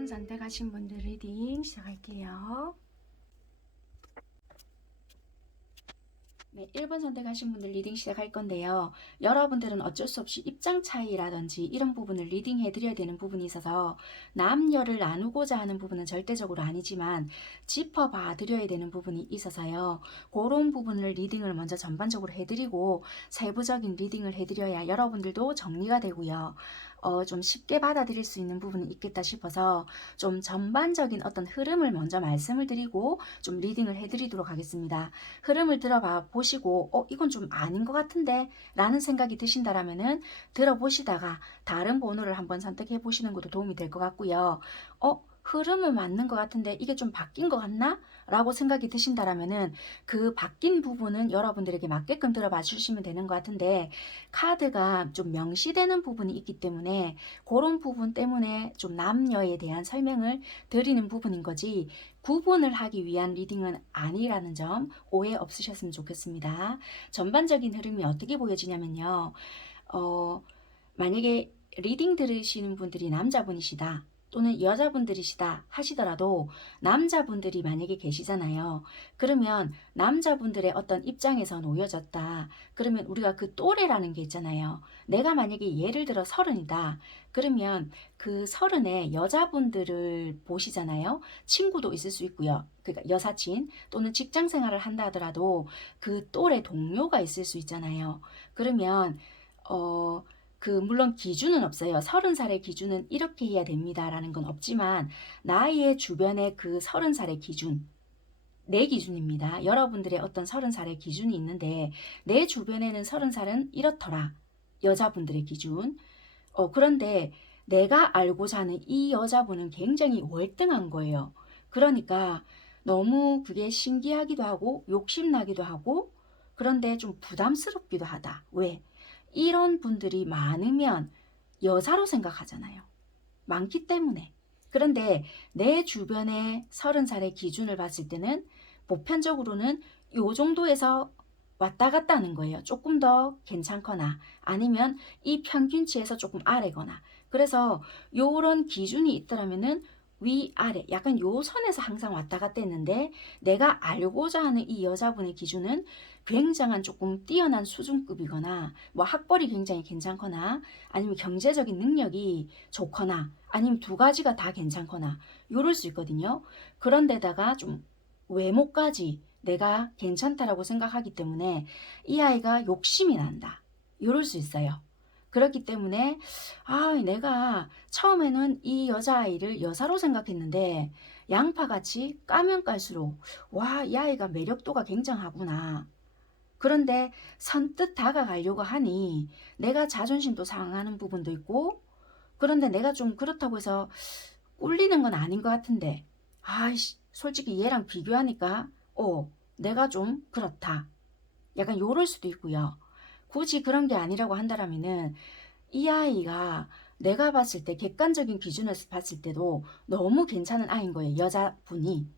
1번 선택하신 분들 리딩 시작할게요. 네, 1번 선택하신 분들 리딩 시작할 건데요. 여러분들은 어쩔 수 없이 입장 차이라든지 이런 부분을 리딩해 드려야 되는 부분이 있어서 남녀를 나누고자 하는 부분은 절대적으로 아니지만 짚어봐 드려야 되는 부분이 있어서요. 그런 부분을 리딩을 먼저 전반적으로 해드리고 세부적인 리딩을 해드려야 여러분들도 정리가 되고요. 좀 쉽게 받아들일 수 있는 부분이 있겠다 싶어서 좀 전반적인 어떤 흐름을 먼저 말씀을 드리고 좀 리딩을 해드리도록 하겠습니다. 흐름을 들어봐 보시고 이건 좀 아닌 것 같은데 라는 생각이 드신다라면은 들어보시다가 다른 번호를 한번 선택해 보시는 것도 도움이 될 것 같고요. 흐름은 맞는 것 같은데 이게 좀 바뀐 것 같나? 라고 생각이 드신다라면은 그 바뀐 부분은 여러분들에게 맞게끔 들어봐 주시면 되는 것 같은데 카드가 좀 명시되는 부분이 있기 때문에 그런 부분 때문에 좀 남녀에 대한 설명을 드리는 부분인 거지 구분을 하기 위한 리딩은 아니라는 점 오해 없으셨으면 좋겠습니다. 전반적인 흐름이 어떻게 보여지냐면요. 만약에 리딩 들으시는 분들이 남자분이시다. 또는 여자분들이시다 하시더라도 남자분들이 만약에 계시잖아요. 그러면 남자분들의 어떤 입장에서 놓여졌다. 그러면 우리가 그 또래라는 게 있잖아요. 내가 만약에 예를 들어 30이다. 그러면 그 30의 여자분들을 보시잖아요. 친구도 있을 수 있고요. 그러니까 여사친 또는 직장 생활을 한다 하더라도 그 또래 동료가 있을 수 있잖아요. 그러면 물론 기준은 없어요. 30살의 기준은 이렇게 해야 됩니다라는 건 없지만 나의 주변의 그 30살의 기준, 내 기준입니다. 여러분들의 어떤 30살의 기준이 있는데 내 주변에는 30살은 이렇더라. 여자분들의 기준. 그런데 내가 알고자 하는 이 여자분은 굉장히 월등한 거예요. 그러니까 너무 그게 신기하기도 하고 욕심나기도 하고 그런데 좀 부담스럽기도 하다. 왜? 이런 분들이 많으면 여자로 생각하잖아요. 많기 때문에. 그런데 내 주변의 30살의 기준을 봤을 때는 보편적으로는 요 정도에서 왔다 갔다 하는 거예요. 조금 더 괜찮거나 아니면 이 평균치에서 조금 아래거나. 그래서 요런 기준이 있더라면은 위아래 약간 요 선에서 항상 왔다 갔다 했는데 내가 알고자 하는 이 여자분의 기준은 굉장한 조금 뛰어난 수준급이거나 뭐 학벌이 굉장히 괜찮거나 아니면 경제적인 능력이 좋거나 아니면 두 가지가 다 괜찮거나 요럴 수 있거든요. 그런데다가 좀 외모까지 내가 괜찮다라고 생각하기 때문에 이 아이가 욕심이 난다. 요럴 수 있어요. 그렇기 때문에 내가 처음에는 이 여자아이를 여사로 생각했는데 양파같이 까면 깔수록 이 아이가 매력도가 굉장하구나. 그런데 선뜻 다가가려고 하니 내가 자존심도 상하는 부분도 있고 그런데 내가 좀 그렇다고 해서 꿀리는 건 아닌 것 같은데 솔직히 얘랑 비교하니까 내가 좀 그렇다. 약간 요럴 수도 있고요. 굳이 그런 게 아니라고 한다면은 이 아이가 내가 봤을 때 객관적인 기준에서 봤을 때도 너무 괜찮은 아이인 거예요. 여자분이.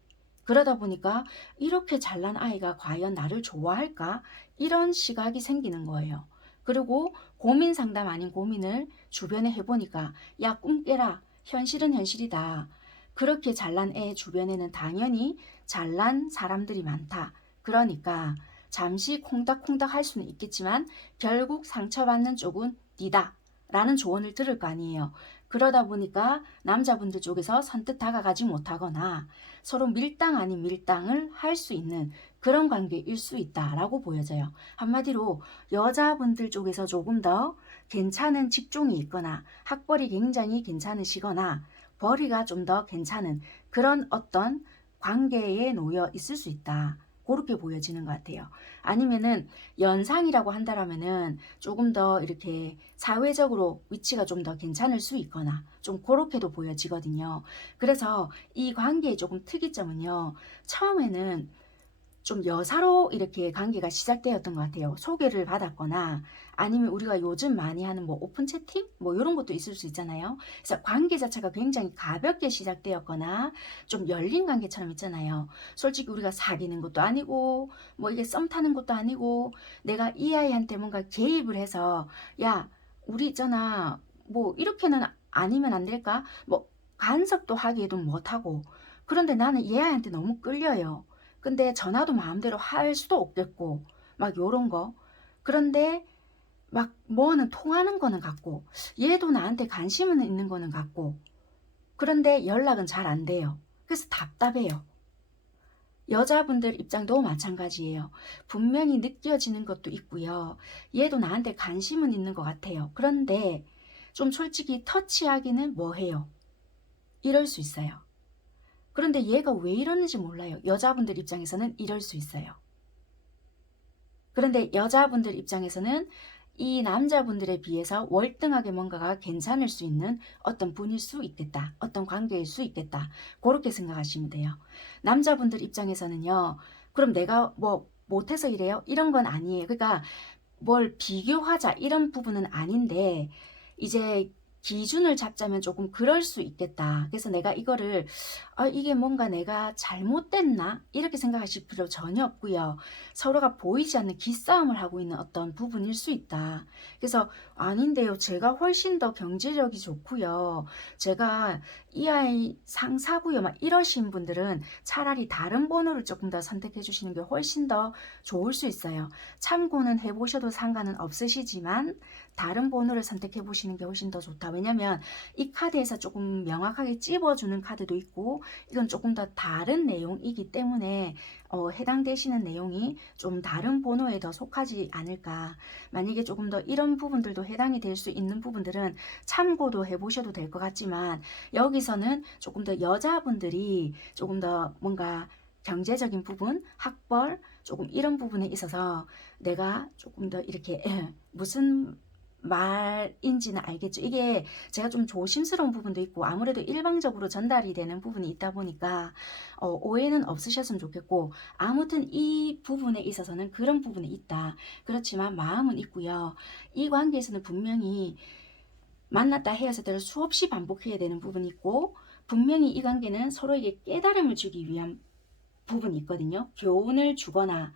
그러다 보니까 이렇게 잘난 아이가 과연 나를 좋아할까? 이런 시각이 생기는 거예요. 그리고 고민 상담 아닌 고민을 주변에 해보니까 야, 꿈 깨라. 현실은 현실이다. 그렇게 잘난 애 주변에는 당연히 잘난 사람들이 많다. 그러니까 잠시 콩닥콩닥 할 수는 있겠지만 결국 상처받는 쪽은 니다. 라는 조언을 들을 거 아니에요. 그러다 보니까 남자분들 쪽에서 선뜻 다가가지 못하거나 서로 밀당 아닌 밀당을 할 수 있는 그런 관계일 수 있다라고 보여져요. 한마디로 여자분들 쪽에서 조금 더 괜찮은 직종이 있거나 학벌이 굉장히 괜찮으시거나 벌이가 좀 더 괜찮은 그런 어떤 관계에 놓여 있을 수 있다. 그렇게 보여지는 것 같아요. 아니면은 연상이라고 한다라면은 조금 더 이렇게 사회적으로 위치가 좀 더 괜찮을 수 있거나 좀 그렇게도 보여지거든요. 그래서 이 관계의 조금 특이점은요. 처음에는 좀 여사로 이렇게 관계가 시작되었던 것 같아요. 소개를 받았거나 아니면 우리가 요즘 많이 하는 뭐 오픈 채팅? 뭐 이런 것도 있을 수 있잖아요. 그래서 관계 자체가 굉장히 가볍게 시작되었거나 좀 열린 관계처럼 있잖아요. 솔직히 우리가 사귀는 것도 아니고 뭐 이게 썸 타는 것도 아니고 내가 이 아이한테 뭔가 개입을 해서 야, 우리 있잖아. 뭐 이렇게는 아니면 안 될까? 뭐 간섭도 하기도 못하고 그런데 나는 얘 아이한테 너무 끌려요. 근데 전화도 마음대로 할 수도 없겠고 막 요런 거. 그런데 막 뭐는 통하는 거는 같고 얘도 나한테 관심은 있는 거는 같고 그런데 연락은 잘 안 돼요. 그래서 답답해요. 여자분들 입장도 마찬가지예요. 분명히 느껴지는 것도 있고요. 얘도 나한테 관심은 있는 것 같아요. 그런데 좀 솔직히 터치하기는 뭐해요. 이럴 수 있어요. 그런데 얘가 왜 이러는지 몰라요. 여자분들 입장에서는 이럴 수 있어요. 그런데 여자분들 입장에서는 이 남자분들에 비해서 월등하게 뭔가가 괜찮을 수 있는 어떤 분일 수 있겠다. 어떤 관계일 수 있겠다. 그렇게 생각하시면 돼요. 남자분들 입장에서는요. 그럼 내가 뭐 못해서 이래요? 이런 건 아니에요. 그러니까 뭘 비교하자 이런 부분은 아닌데 이제 기준을 잡자면 조금 그럴 수 있겠다. 그래서 내가 이거를 이게 뭔가 내가 잘못됐나? 이렇게 생각하실 필요 전혀 없고요. 서로가 보이지 않는 기싸움을 하고 있는 어떤 부분일 수 있다. 그래서 아닌데요. 제가 훨씬 더 경제력이 좋고요. 제가 이 아이 상사고요. 막 이러신 분들은 차라리 다른 번호를 조금 더 선택해 주시는 게 훨씬 더 좋을 수 있어요. 참고는 해보셔도 상관은 없으시지만 다른 번호를 선택해 보시는 게 훨씬 더 좋다. 왜냐면 이 카드에서 조금 명확하게 찝어주는 카드도 있고 이건 조금 더 다른 내용이기 때문에 해당되시는 내용이 좀 다른 번호에 더 속하지 않을까. 만약에 조금 더 이런 부분들도 해당이 될 수 있는 부분들은 참고도 해보셔도 될 것 같지만 여기서는 조금 더 여자분들이 조금 더 뭔가 경제적인 부분, 학벌, 조금 이런 부분에 있어서 내가 조금 더 이렇게 무슨 말인지는 알겠죠. 이게 제가 좀 조심스러운 부분도 있고 아무래도 일방적으로 전달이 되는 부분이 있다 보니까 오해는 없으셨으면 좋겠고 아무튼 이 부분에 있어서는 그런 부분이 있다. 그렇지만 마음은 있고요. 이 관계에서는 분명히 만났다 헤어졌다를 수없이 반복해야 되는 부분이 있고 분명히 이 관계는 서로에게 깨달음을 주기 위한 부분이 있거든요. 교훈을 주거나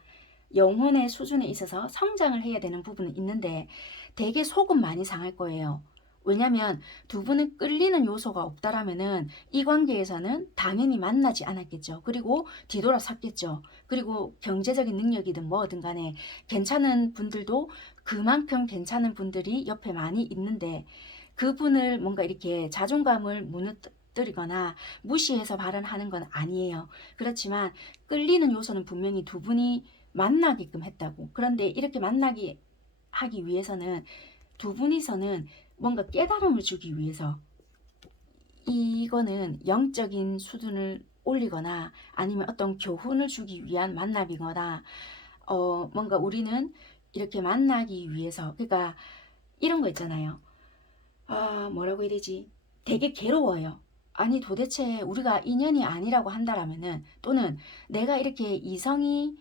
영혼의 수준에 있어서 성장을 해야 되는 부분은 있는데 되게 속은 많이 상할 거예요. 왜냐면 두 분은 끌리는 요소가 없다라면은 이 관계에서는 당연히 만나지 않았겠죠. 그리고 뒤돌아섰겠죠. 그리고 경제적인 능력이든 뭐든 간에 괜찮은 분들도 그만큼 괜찮은 분들이 옆에 많이 있는데 그분을 뭔가 이렇게 자존감을 무너뜨리거나 무시해서 발언하는 건 아니에요. 그렇지만 끌리는 요소는 분명히 두 분이 만나게끔 했다고. 그런데 이렇게 만나게 하기 위해서는 두 분이서는 뭔가 깨달음을 주기 위해서 이거는 영적인 수준을 올리거나 아니면 어떤 교훈을 주기 위한 만남이거나 뭔가 우리는 이렇게 만나기 위해서 그러니까 이런 거 있잖아요. 뭐라고 해야 되지? 되게 괴로워요. 아니 도대체 우리가 인연이 아니라고 한다라면은 또는 내가 이렇게 이성이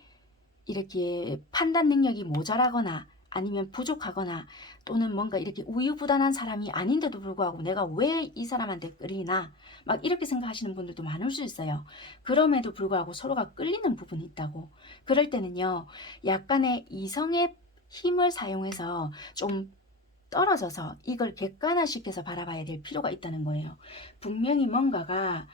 이렇게 판단 능력이 모자라거나 아니면 부족하거나 또는 뭔가 이렇게 우유부단한 사람이 아닌데도 불구하고 내가 왜 이 사람한테 끌리나 막 이렇게 생각하시는 분들도 많을 수 있어요. 그럼에도 불구하고 서로가 끌리는 부분이 있다고. 그럴 때는요. 약간의 이성의 힘을 사용해서 좀 떨어져서 이걸 객관화시켜서 바라봐야 될 필요가 있다는 거예요. 분명히 뭔가가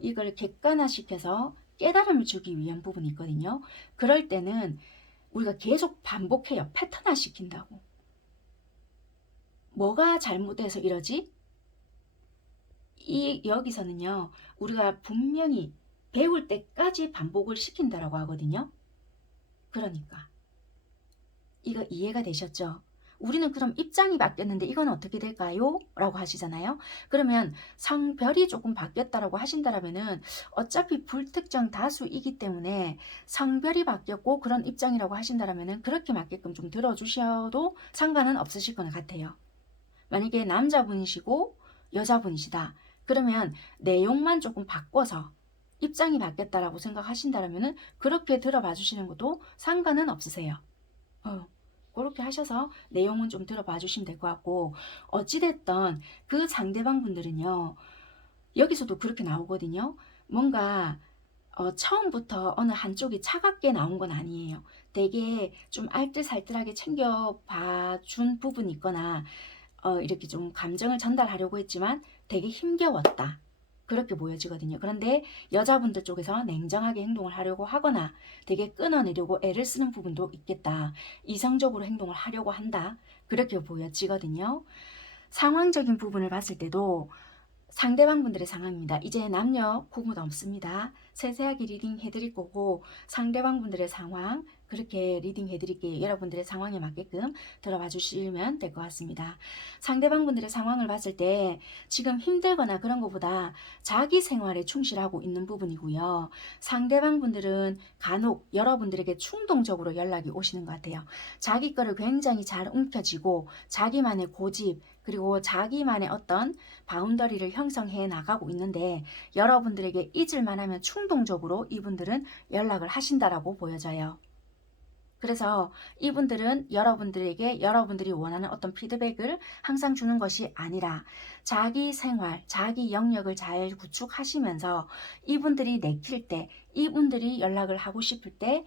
이걸 객관화시켜서 깨달음을 주기 위한 부분이 있거든요. 그럴 때는 우리가 계속 반복해요. 패턴화 시킨다고. 뭐가 잘못돼서 이러지? 여기서는요. 우리가 분명히 배울 때까지 반복을 시킨다라고 하거든요. 그러니까 이거 이해가 되셨죠? 우리는 그럼 입장이 바뀌었는데 이건 어떻게 될까요? 라고 하시잖아요. 그러면 성별이 조금 바뀌었다라고 하신다라면은 어차피 불특정 다수이기 때문에 성별이 바뀌었고 그런 입장이라고 하신다라면은 그렇게 맞게끔 좀 들어주셔도 상관은 없으실 것 같아요. 만약에 남자분이시고 여자분이시다. 그러면 내용만 조금 바꿔서 입장이 바뀌었다라고 생각하신다라면은 그렇게 들어봐 주시는 것도 상관은 없으세요. 그렇게 하셔서 내용은 좀 들어봐 주시면 될 것 같고 어찌됐든 그 상대방 분들은요. 여기서도 그렇게 나오거든요. 뭔가 처음부터 어느 한쪽이 차갑게 나온 건 아니에요. 되게 좀 알뜰살뜰하게 챙겨봐 준 부분이 있거나 이렇게 좀 감정을 전달하려고 했지만 되게 힘겨웠다. 그렇게 보여지거든요. 그런데 여자분들 쪽에서 냉정하게 행동을 하려고 하거나 되게 끊어내려고 애를 쓰는 부분도 있겠다. 이성적으로 행동을 하려고 한다. 그렇게 보여지거든요. 상황적인 부분을 봤을 때도 상대방 분들의 상황입니다. 이제 남녀 구분 없습니다. 세세하게 리딩 해드릴 거고 상대방 분들의 상황 그렇게 리딩 해드릴게요. 여러분들의 상황에 맞게끔 들어봐 주시면 될 것 같습니다. 상대방 분들의 상황을 봤을 때 지금 힘들거나 그런 것보다 자기 생활에 충실하고 있는 부분이고요. 상대방 분들은 간혹 여러분들에게 충동적으로 연락이 오시는 것 같아요. 자기 거를 굉장히 잘 움켜쥐고 자기만의 고집 그리고 자기만의 어떤 바운더리를 형성해 나가고 있는데 여러분들에게 잊을만 하면 충동적으로 이분들은 연락을 하신다라고 보여져요. 그래서 이분들은 여러분들에게 여러분들이 원하는 어떤 피드백을 항상 주는 것이 아니라 자기 생활, 자기 영역을 잘 구축하시면서 이분들이 내킬 때, 이분들이 연락을 하고 싶을 때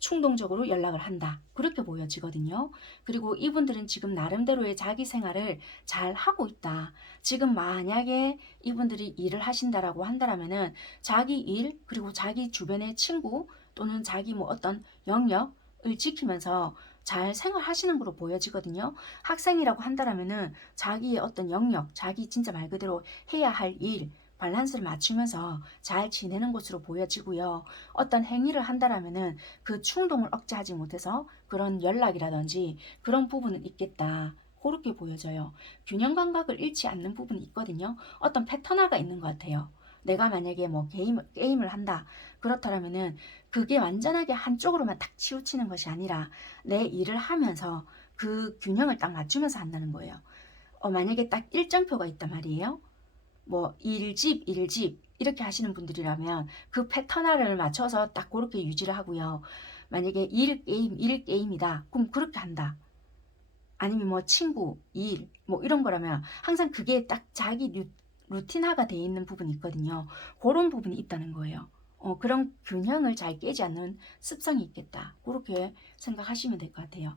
충동적으로 연락을 한다. 그렇게 보여지거든요. 그리고 이분들은 지금 나름대로의 자기 생활을 잘 하고 있다. 지금 만약에 이분들이 일을 하신다라고 한다면은 자기 일 그리고 자기 주변의 친구 또는 자기 뭐 어떤 영역을 지키면서 잘 생활하시는 걸로 보여지거든요. 학생이라고 한다면은 자기의 어떤 영역, 자기 진짜 말 그대로 해야 할 일, 밸런스를 맞추면서 잘 지내는 것으로 보여지고요. 어떤 행위를 한다라면은 그 충동을 억제하지 못해서 그런 연락이라든지 그런 부분은 있겠다. 그렇게 보여져요. 균형 감각을 잃지 않는 부분이 있거든요. 어떤 패턴화가 있는 것 같아요. 내가 만약에 뭐 게임을 한다. 그렇다면은 그게 완전하게 한쪽으로만 딱 치우치는 것이 아니라 내 일을 하면서 그 균형을 딱 맞추면서 한다는 거예요. 만약에 딱 일정표가 있단 말이에요. 뭐 1집, 1집 이렇게 하시는 분들이라면 그 패턴화를 맞춰서 딱 그렇게 유지를 하고요. 만약에 일 게임이다. 그럼 그렇게 한다. 아니면 뭐 친구, 일, 뭐 이런 거라면 항상 그게 딱 자기 루틴화가 돼 있는 부분이 있거든요. 그런 부분이 있다는 거예요. 그런 균형을 잘 깨지 않는 습성이 있겠다. 그렇게 생각하시면 될 것 같아요.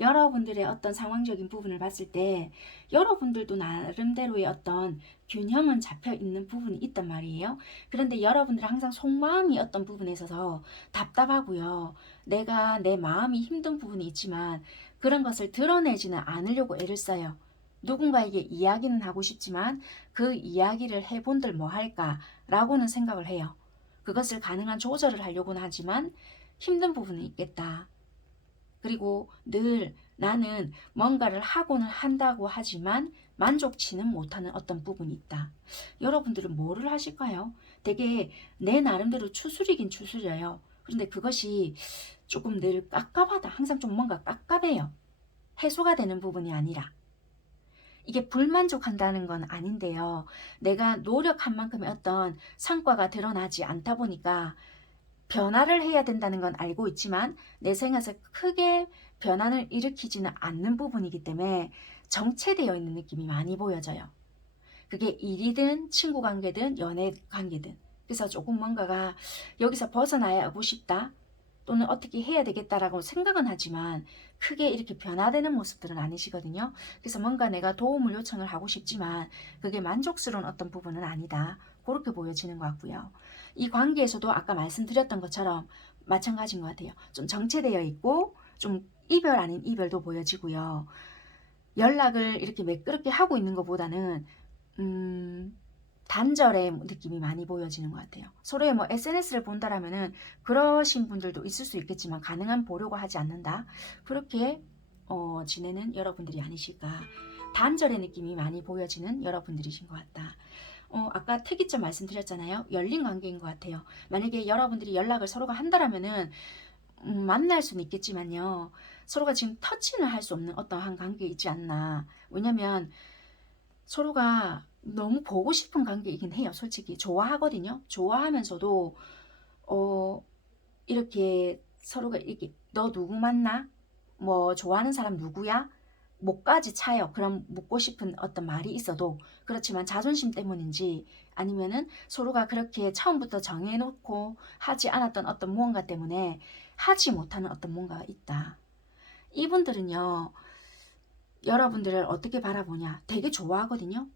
여러분들의 어떤 상황적인 부분을 봤을 때 여러분들도 나름대로의 어떤 균형은 잡혀 있는 부분이 있단 말이에요. 그런데 여러분들은 항상 속마음이 어떤 부분에 있어서 답답하고요. 내가 내 마음이 힘든 부분이 있지만 그런 것을 드러내지는 않으려고 애를 써요. 누군가에게 이야기는 하고 싶지만 그 이야기를 해본들 뭐 할까 라고는 생각을 해요. 그것을 가능한 조절을 하려고는 하지만 힘든 부분은 있겠다. 그리고 늘 나는 뭔가를 하고는 한다고 하지만 만족치는 못하는 어떤 부분이 있다. 여러분들은 뭐를 하실까요? 되게 내 나름대로 추스리긴 추스려요. 그런데 그것이 조금 늘 깝깝하다. 항상 좀 뭔가 깝깝해요. 해소가 되는 부분이 아니라. 이게 불만족한다는 건 아닌데요. 내가 노력한 만큼의 어떤 성과가 드러나지 않다 보니까 변화를 해야 된다는 건 알고 있지만 내 생활에서 크게 변화를 일으키지는 않는 부분이기 때문에 정체되어 있는 느낌이 많이 보여져요. 그게 일이든 친구 관계든 연애 관계든. 그래서 조금 뭔가가 여기서 벗어나야하고 싶다. 또는 어떻게 해야 되겠다라고 생각은 하지만 크게 이렇게 변화되는 모습들은 아니시거든요. 그래서 뭔가 내가 도움을 요청을 하고 싶지만 그게 만족스러운 어떤 부분은 아니다. 그렇게 보여지는 것 같고요. 이 관계에서도 아까 말씀드렸던 것처럼 마찬가지인 것 같아요. 좀 정체되어 있고 좀 이별 아닌 이별도 보여지고요. 연락을 이렇게 매끄럽게 하고 있는 것보다는 단절의 느낌이 많이 보여지는 것 같아요. 서로의 뭐 SNS를 본다라면은 그러신 분들도 있을 수 있겠지만 가능한 보려고 하지 않는다. 그렇게 지내는 여러분들이 아니실까. 단절의 느낌이 많이 보여지는 여러분들이신 것 같다. 아까 특이점 말씀드렸잖아요. 열린 관계인 것 같아요. 만약에 여러분들이 연락을 서로가 한다라면은 만날 수는 있겠지만요. 서로가 지금 터치는 할 수 없는 어떠한 관계에 있지 않나. 왜냐면 서로가 너무 보고 싶은 관계이긴 해요. 솔직히 좋아하거든요. 좋아하면서도 이렇게 서로가 이렇게 너 누구 만나? 뭐 좋아하는 사람 누구야? 목까지 차요. 그럼 묻고 싶은 어떤 말이 있어도 그렇지만 자존심 때문인지 아니면은 서로가 그렇게 처음부터 정해놓고 하지 않았던 어떤 무언가 때문에 하지 못하는 어떤 뭔가가 있다. 이분들은요. 여러분들을 어떻게 바라보냐? 되게 좋아하거든요.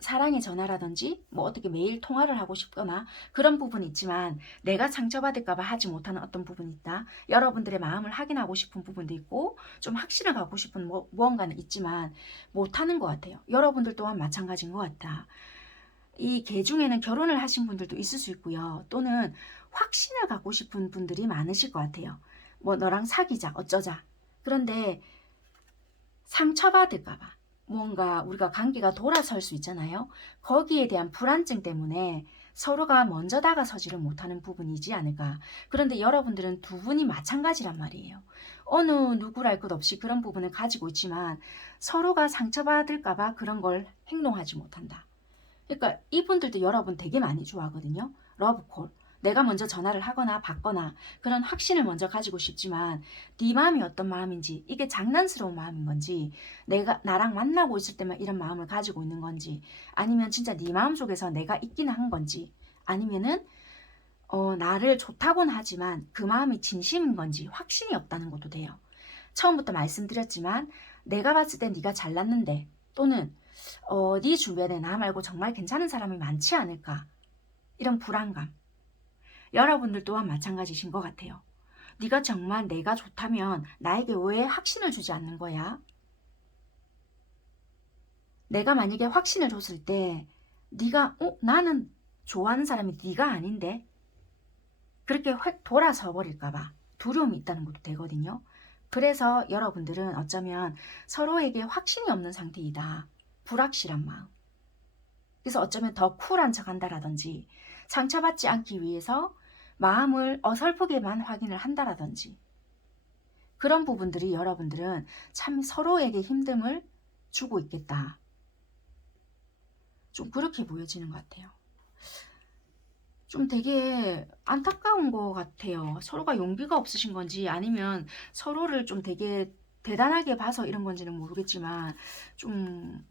사랑의 전화라든지 뭐 어떻게 매일 통화를 하고 싶거나 그런 부분이 있지만 내가 상처받을까 봐 하지 못하는 어떤 부분이 있다. 여러분들의 마음을 확인하고 싶은 부분도 있고 좀 확신을 갖고 싶은 무언가는 있지만 못하는 것 같아요. 여러분들 또한 마찬가지인 것 같다. 이 개 중에는 결혼을 하신 분들도 있을 수 있고요. 또는 확신을 갖고 싶은 분들이 많으실 것 같아요. 뭐 너랑 사귀자 어쩌자. 그런데 상처받을까 봐 뭔가 우리가 관계가 돌아설 수 있잖아요. 거기에 대한 불안증 때문에 서로가 먼저 다가서지를 못하는 부분이지 않을까. 그런데 여러분들은 두 분이 마찬가지란 말이에요. 어느 누구랄 것 없이 그런 부분을 가지고 있지만 서로가 상처받을까 봐 그런 걸 행동하지 못한다. 그러니까 이분들도 여러분 되게 많이 좋아하거든요. 러브콜. 내가 먼저 전화를 하거나 받거나 그런 확신을 먼저 가지고 싶지만 네 마음이 어떤 마음인지, 이게 장난스러운 마음인 건지, 내가 나랑 만나고 있을 때만 이런 마음을 가지고 있는 건지, 아니면 진짜 네 마음속에서 내가 있기는 한 건지, 아니면은 나를 좋다고는 하지만 그 마음이 진심인 건지 확신이 없다는 것도 돼요. 처음부터 말씀드렸지만 내가 봤을 땐 네가 잘났는데, 또는 네 주변에 나 말고 정말 괜찮은 사람이 많지 않을까, 이런 불안감. 여러분들 또한 마찬가지신 것 같아요. 네가 정말 내가 좋다면 나에게 왜 확신을 주지 않는 거야? 내가 만약에 확신을 줬을 때 네가 나는 좋아하는 사람이 네가 아닌데, 그렇게 확 돌아서 버릴까 봐 두려움이 있다는 것도 되거든요. 그래서 여러분들은 어쩌면 서로에게 확신이 없는 상태이다. 불확실한 마음. 그래서 어쩌면 더 쿨한 척 한다라든지, 상처받지 않기 위해서 마음을 어설프게만 확인을 한다라든지, 그런 부분들이 여러분들은 참 서로에게 힘듦을 주고 있겠다. 좀 그렇게 보여지는 것 같아요. 좀 되게 안타까운 것 같아요. 서로가 용기가 없으신 건지 아니면 서로를 좀 되게 대단하게 봐서 이런 건지는 모르겠지만 좀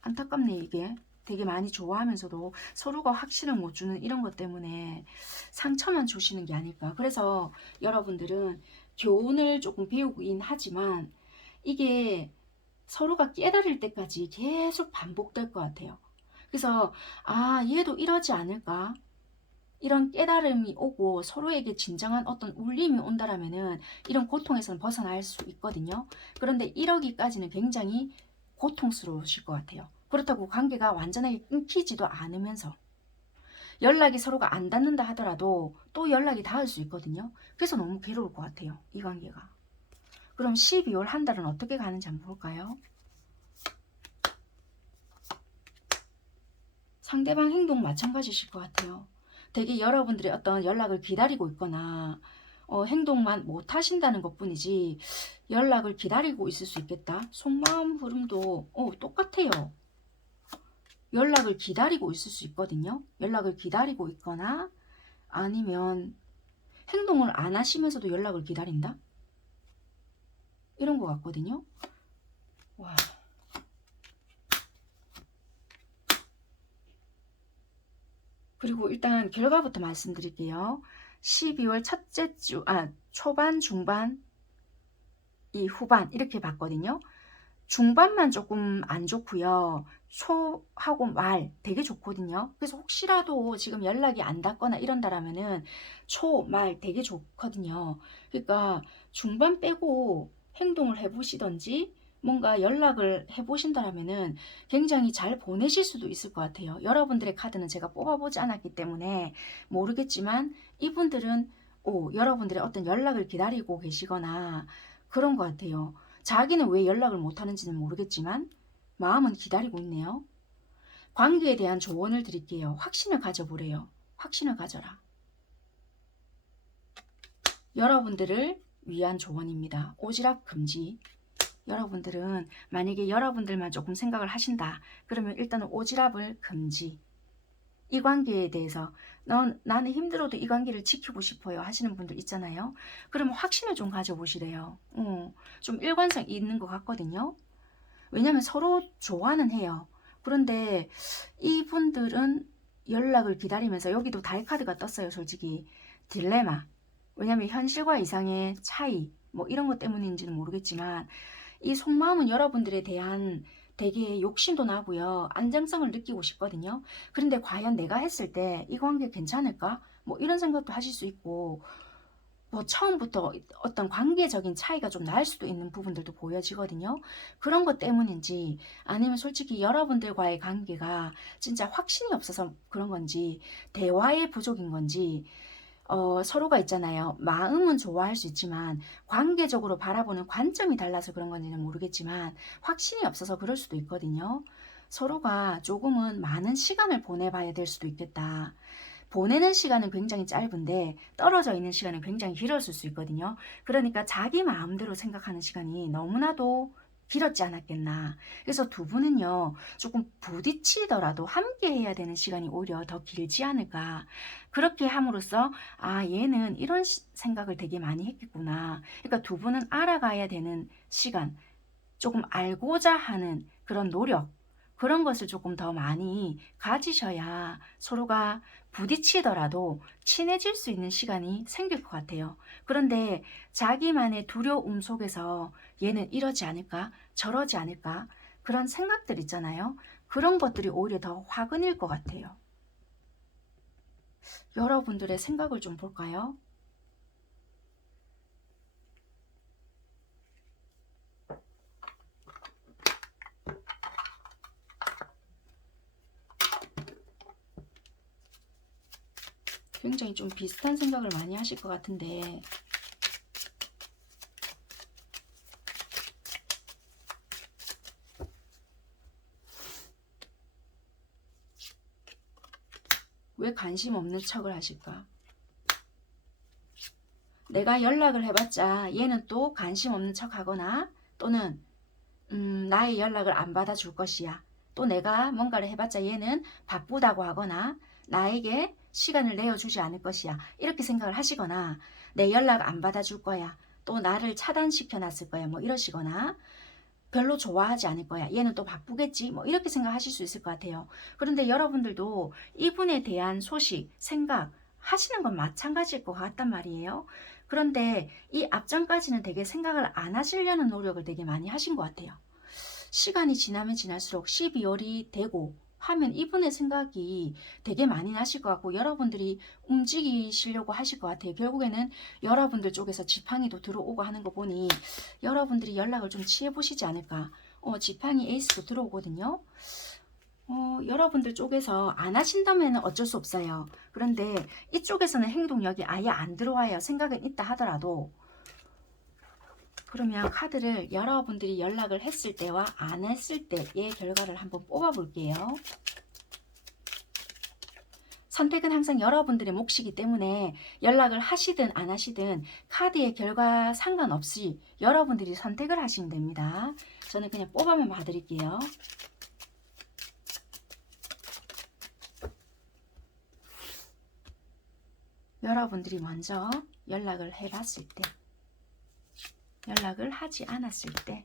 안타깝네 이게. 되게 많이 좋아하면서도 서로가 확신을 못 주는 이런 것 때문에 상처만 주시는 게 아닐까. 그래서 여러분들은 교훈을 조금 배우긴 하지만 이게 서로가 깨달을 때까지 계속 반복될 것 같아요. 그래서 얘도 이러지 않을까? 이런 깨달음이 오고 서로에게 진정한 어떤 울림이 온다라면은 이런 고통에서는 벗어날 수 있거든요. 그런데 이러기까지는 굉장히 고통스러우실 것 같아요. 그렇다고 관계가 완전하게 끊기지도 않으면서 연락이 서로가 안 닿는다 하더라도 또 연락이 닿을 수 있거든요. 그래서 너무 괴로울 것 같아요. 이 관계가. 그럼 12월 한 달은 어떻게 가는지 한번 볼까요? 상대방 행동 마찬가지실 것 같아요. 되게 여러분들의 어떤 연락을 기다리고 있거나 행동만 못 하신다는 것뿐이지 연락을 기다리고 있을 수 있겠다. 속마음 흐름도 똑같아요. 연락을 기다리고 있을 수 있거든요. 연락을 기다리고 있거나 아니면 행동을 안 하시면서도 연락을 기다린다? 이런 것 같거든요. 와. 그리고 일단 결과부터 말씀드릴게요. 12월 첫째 주, 초반, 중반, 이 후반 이렇게 봤거든요. 중반만 조금 안 좋고요. 초하고 말 되게 좋거든요. 그래서 혹시라도 지금 연락이 안 닿거나 이런다라면은 초, 말 되게 좋거든요. 그러니까 중반 빼고 행동을 해보시던지 뭔가 연락을 해보신다라면은 굉장히 잘 보내실 수도 있을 것 같아요. 여러분들의 카드는 제가 뽑아보지 않았기 때문에 모르겠지만 이분들은 여러분들의 어떤 연락을 기다리고 계시거나 그런 것 같아요. 자기는 왜 연락을 못하는지는 모르겠지만 마음은 기다리고 있네요. 관계에 대한 조언을 드릴게요. 확신을 가져보래요. 확신을 가져라. 여러분들을 위한 조언입니다. 오지랖 금지. 여러분들은 만약에 여러분들만 조금 생각을 하신다. 그러면 일단은 오지랖을 금지. 이 관계에 대해서 나는 힘들어도 이 관계를 지키고 싶어요 하시는 분들 있잖아요. 그러면 확신을 좀 가져보시래요. 좀 일관성 있는 것 같거든요. 왜냐면 서로 좋아는 해요. 그런데 이분들은 연락을 기다리면서, 여기도 달 카드가 떴어요. 솔직히 딜레마. 왜냐면 현실과 이상의 차이 뭐 이런 것 때문인지는 모르겠지만 이 속마음은 여러분들에 대한 되게 욕심도 나고요. 안정성을 느끼고 싶거든요. 그런데 과연 내가 했을 때 이 관계 괜찮을까? 뭐 이런 생각도 하실 수 있고, 뭐 처음부터 어떤 관계적인 차이가 좀 날 수도 있는 부분들도 보여지거든요. 그런 것 때문인지, 아니면 솔직히 여러분들과의 관계가 진짜 확신이 없어서 그런 건지, 대화의 부족인 건지, 서로가 있잖아요. 마음은 좋아할 수 있지만 관계적으로 바라보는 관점이 달라서 그런 건지는 모르겠지만 확신이 없어서 그럴 수도 있거든요. 서로가 조금은 많은 시간을 보내봐야 될 수도 있겠다. 보내는 시간은 굉장히 짧은데 떨어져 있는 시간은 굉장히 길었을 수 있거든요. 그러니까 자기 마음대로 생각하는 시간이 너무나도 길었지 않았겠나. 그래서 두 분은요, 조금 부딪히더라도 함께 해야 되는 시간이 오히려 더 길지 않을까. 그렇게 함으로써, 아, 얘는 이런 생각을 되게 많이 했겠구나. 그러니까 두 분은 알아가야 되는 시간, 조금 알고자 하는 그런 노력, 그런 것을 조금 더 많이 가지셔야 서로가 부딪히더라도 친해질 수 있는 시간이 생길 것 같아요. 그런데 자기만의 두려움 속에서 얘는 이러지 않을까? 저러지 않을까? 그런 생각들 있잖아요. 그런 것들이 오히려 더 화근일 것 같아요. 여러분들의 생각을 좀 볼까요? 굉장히 좀 비슷한 생각을 많이 하실 것 같은데, 왜 관심 없는 척을 하실까? 내가 연락을 해봤자 얘는 또 관심 없는 척 하거나, 또는 나의 연락을 안 받아줄 것이야. 또 내가 뭔가를 해봤자 얘는 바쁘다고 하거나 나에게 시간을 내어주지 않을 것이야. 이렇게 생각을 하시거나, 내 연락 안 받아줄 거야. 또 나를 차단시켜 놨을 거야. 뭐 이러시거나, 별로 좋아하지 않을 거야. 얘는 또 바쁘겠지. 뭐 이렇게 생각하실 수 있을 것 같아요. 그런데 여러분들도 이분에 대한 소식, 생각 하시는 건 마찬가지일 것 같단 말이에요. 그런데 이 앞전까지는 되게 생각을 안 하시려는 노력을 되게 많이 하신 것 같아요. 시간이 지나면 지날수록 12월이 되고 하면 이분의 생각이 되게 많이 나실 것 같고, 여러분들이 움직이시려고 하실 것 같아요. 결국에는 여러분들 쪽에서 지팡이도 들어오고 하는 거 보니 여러분들이 연락을 좀 취해 보시지 않을까. 지팡이 에이스도 들어오거든요. 여러분들 쪽에서 안 하신다면 어쩔 수 없어요. 그런데 이쪽에서는 행동력이 아예 안 들어와요. 생각은 있다 하더라도. 그러면 카드를 여러분들이 연락을 했을 때와 안 했을 때의 결과를 한번 뽑아 볼게요. 선택은 항상 여러분들의 몫이기 때문에 연락을 하시든 안 하시든 카드의 결과 상관없이 여러분들이 선택을 하시면 됩니다. 저는 그냥 뽑아만 봐드릴게요. 여러분들이 먼저 연락을 해봤을 때, 연락을 하지 않았을 때,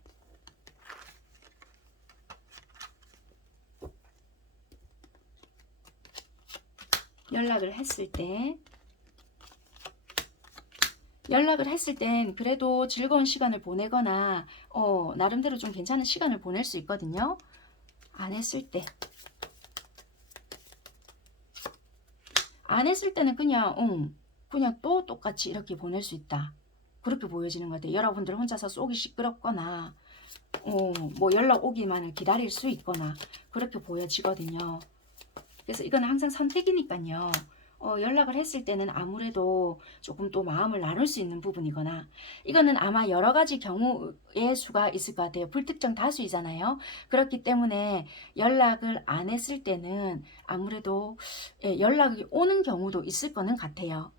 연락을 했을 때, 연락을 했을 땐 그래도 즐거운 시간을 보내거나 나름대로 좀 괜찮은 시간을 보낼 수 있거든요. 안 했을 때, 안 했을 때는 그냥 또 똑같이 이렇게 보낼 수 있다. 그렇게 보여지는 것 같아요. 여러분들 혼자서 속이 시끄럽거나 뭐 연락 오기만을 기다릴 수 있거나 그렇게 보여지거든요. 그래서 이건 항상 선택이니까요. 연락을 했을 때는 아무래도 조금 또 마음을 나눌 수 있는 부분이거나, 이거는 아마 여러 가지 경우의 수가 있을 것 같아요. 불특정 다수이잖아요. 그렇기 때문에 연락을 안 했을 때는 아무래도 연락이 오는 경우도 있을 거는 같아요.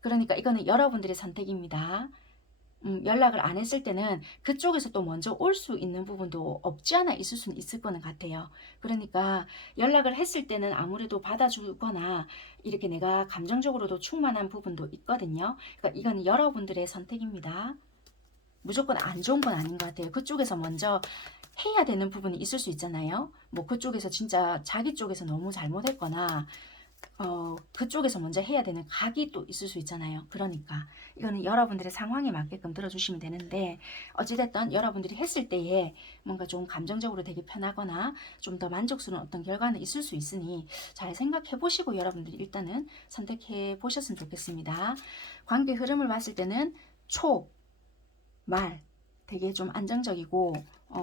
그러니까 이거는 여러분들의 선택입니다. 연락을 안 했을 때는 그쪽에서 또 먼저 올 수 있는 부분도 없지 않아 있을 수는 있을 거는 같아요. 그러니까 연락을 했을 때는 아무래도 받아주거나 이렇게 내가 감정적으로도 충만한 부분도 있거든요. 그러니까 이건 여러분들의 선택입니다. 무조건 안 좋은 건 아닌 것 같아요. 그쪽에서 먼저 해야 되는 부분이 있을 수 있잖아요. 뭐 그쪽에서 진짜 자기 쪽에서 너무 잘못했거나 그쪽에서 먼저 해야 되는 각이 또 있을 수 있잖아요. 그러니까 이거는 여러분들의 상황에 맞게끔 들어주시면 되는데, 어찌됐든 여러분들이 했을 때에 뭔가 좀 감정적으로 되게 편하거나 좀 더 만족스러운 어떤 결과는 있을 수 있으니 잘 생각해 보시고 여러분들이 일단은 선택해 보셨으면 좋겠습니다. 관계 흐름을 봤을 때는 초, 말 되게 좀 안정적이고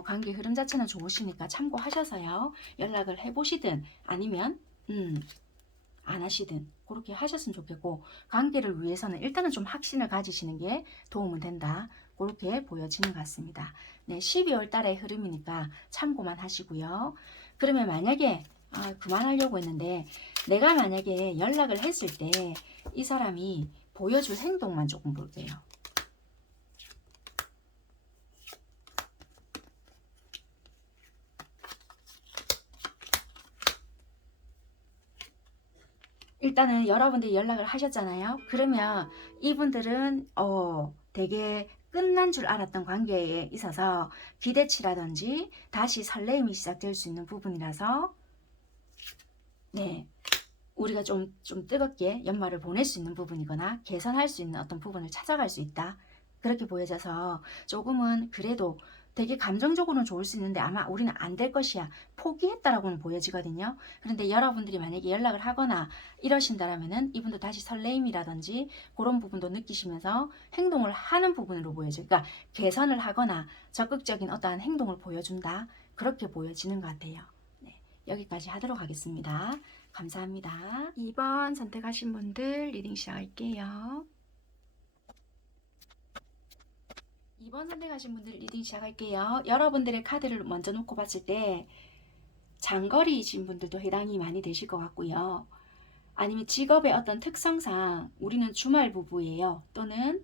관계 흐름 자체는 좋으시니까 참고하셔서요. 연락을 해보시든 아니면 안 하시든 그렇게 하셨으면 좋겠고, 관계를 위해서는 일단은 좀 확신을 가지시는 게 도움은 된다. 그렇게 보여지는 것 같습니다. 네, 12월 달의 흐름이니까 참고만 하시고요. 그러면 만약에 그만하려고 했는데, 내가 만약에 연락을 했을 때 이 사람이 보여줄 행동만 조금 볼게요. 일단은 여러분들이 연락을 하셨잖아요. 그러면 이분들은 되게 끝난 줄 알았던 관계에 있어서 기대치라든지 다시 설레임이 시작될 수 있는 부분이라서, 네, 우리가 좀 뜨겁게 연말을 보낼 수 있는 부분이거나 개선할 수 있는 어떤 부분을 찾아갈 수 있다. 그렇게 보여져서 조금은 그래도 되게 감정적으로는 좋을 수 있는데 아마 우리는 안 될 것이야, 포기했다라고는 보여지거든요. 그런데 여러분들이 만약에 연락을 하거나 이러신다라면은 이분도 다시 설레임이라든지 그런 부분도 느끼시면서 행동을 하는 부분으로 보여져요. 그러니까 개선을 하거나 적극적인 어떠한 행동을 보여준다, 그렇게 보여지는 것 같아요. 네, 여기까지 하도록 하겠습니다. 감사합니다. 2번 선택하신 분들 리딩 시작할게요. 2번 선택하신 분들 리딩 시작할게요. 여러분들의 카드를 먼저 놓고 봤을 때 장거리이신 분들도 해당이 많이 되실 것 같고요. 아니면 직업의 어떤 특성상 우리는 주말 부부예요. 또는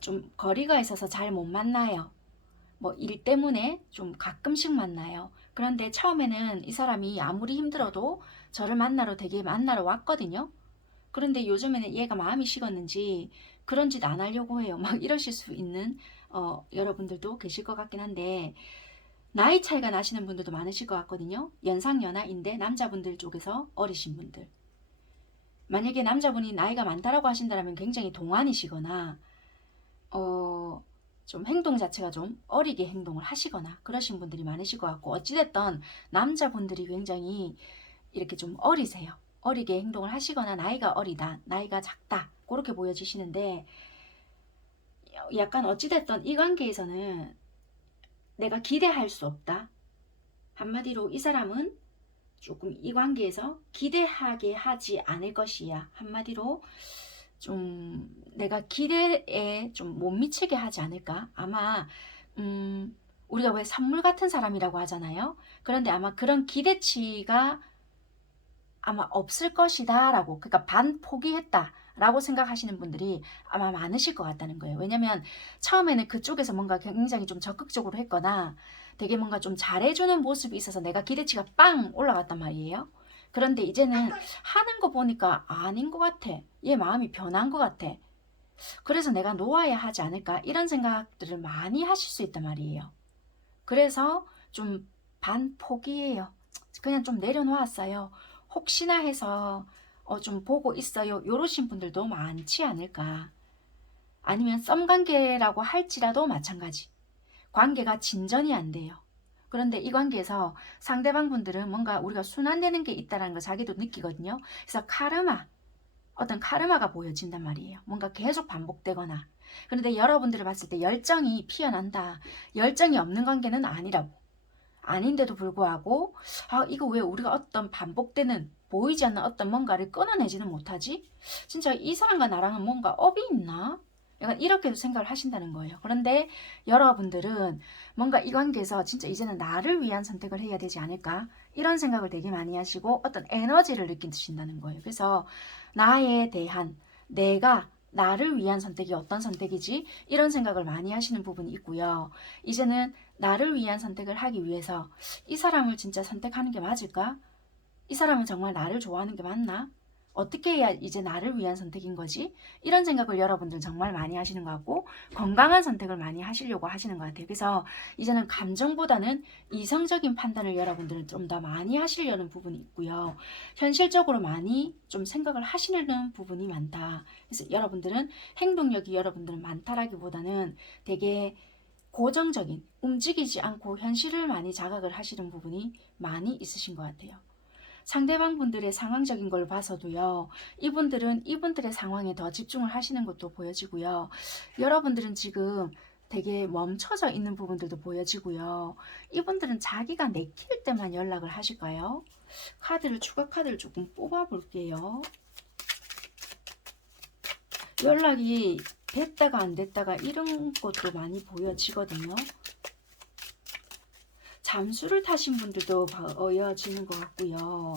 좀 거리가 있어서 잘 못 만나요. 뭐 일 때문에 좀 가끔씩 만나요. 그런데 처음에는 이 사람이 아무리 힘들어도 저를 되게 만나러 왔거든요. 그런데 요즘에는 얘가 마음이 식었는지 그런 짓 안 하려고 해요. 막 이러실 수 있는 여러분들도 계실 것 같긴 한데, 나이 차이가 나시는 분들도 많으실 것 같거든요. 연상연하인데 남자분들 쪽에서 어리신 분들. 만약에 남자분이 나이가 많다라고 하신다면 굉장히 동안이시거나 좀 행동 자체가 좀 어리게 행동을 하시거나 그러신 분들이 많으실 것 같고, 어찌됐든 남자분들이 굉장히 이렇게 좀 어리세요. 어리게 행동을 하시거나 나이가 어리다, 나이가 작다, 그렇게 보여지시는데, 약간 어찌됐든 이 관계에서는 내가 기대할 수 없다. 한마디로 이 사람은 조금 이 관계에서 기대하게 하지 않을 것이야. 한마디로 좀 내가 기대에 좀 못 미치게 하지 않을까. 아마 우리가 왜 선물 같은 사람이라고 하잖아요. 그런데 아마 그런 기대치가 아마 없을 것이다 라고, 그러니까 반 포기했다 라고 생각하시는 분들이 아마 많으실 것 같다는 거예요. 왜냐면 처음에는 그쪽에서 뭔가 굉장히 좀 적극적으로 했거나 되게 뭔가 좀 잘해주는 모습이 있어서 내가 기대치가 빵 올라갔단 말이에요. 그런데 이제는 하는 거 보니까 아닌 것 같아. 얘 마음이 변한 것 같아. 그래서 내가 놓아야 하지 않을까, 이런 생각들을 많이 하실 수 있단 말이에요. 그래서 좀 반 포기해요. 그냥 좀 내려놓았어요. 혹시나 해서 좀 보고 있어요, 요러신 분들도 많지 않을까. 아니면 썸관계라고 할지라도 마찬가지. 관계가 진전이 안 돼요. 그런데 이 관계에서 상대방 분들은 뭔가 우리가 순환되는 게 있다는 걸 자기도 느끼거든요. 그래서 어떤 카르마가 보여진단 말이에요. 뭔가 계속 반복되거나. 그런데 여러분들을 봤을 때 열정이 피어난다, 열정이 없는 관계는 아니라고. 아닌데도 불구하고 이거 왜 우리가 어떤 반복되는 보이지 않는 어떤 뭔가를 끊어내지는 못하지? 진짜 이 사람과 나랑은 뭔가 업이 있나? 약간 이렇게도 생각을 하신다는 거예요. 그런데 여러분들은 뭔가 이 관계에서 진짜 이제는 나를 위한 선택을 해야 되지 않을까? 이런 생각을 되게 많이 하시고 어떤 에너지를 느끼신다는 거예요. 그래서 나에 대한, 내가 나를 위한 선택이 어떤 선택이지? 이런 생각을 많이 하시는 부분이 있고요. 이제는 나를 위한 선택을 하기 위해서 이 사람을 진짜 선택하는 게 맞을까? 이 사람은 정말 나를 좋아하는 게 맞나? 어떻게 해야 이제 나를 위한 선택인 거지? 이런 생각을 여러분들 정말 많이 하시는 것 같고 건강한 선택을 많이 하시려고 하시는 것 같아요. 그래서 이제는 감정보다는 이성적인 판단을 여러분들은 좀 더 많이 하시려는 부분이 있고요. 현실적으로 많이 좀 생각을 하시려는 부분이 많다. 그래서 여러분들은 행동력이 여러분들은 많다라기보다는 되게 고정적인 움직이지 않고 현실을 많이 자각을 하시는 부분이 많이 있으신 것 같아요. 상대방 분들의 상황적인 걸 봐서도요. 이분들은 이분들의 상황에 더 집중을 하시는 것도 보여지고요. 여러분들은 지금 되게 멈춰져 있는 부분들도 보여지고요. 이분들은 자기가 내킬 때만 연락을 하실까요? 추가 카드를 조금 뽑아 볼게요. 연락이 됐다가 안 됐다가 이런 것도 많이 보여지거든요. 잠수를 타신 분들도 보여지는 것 같고요.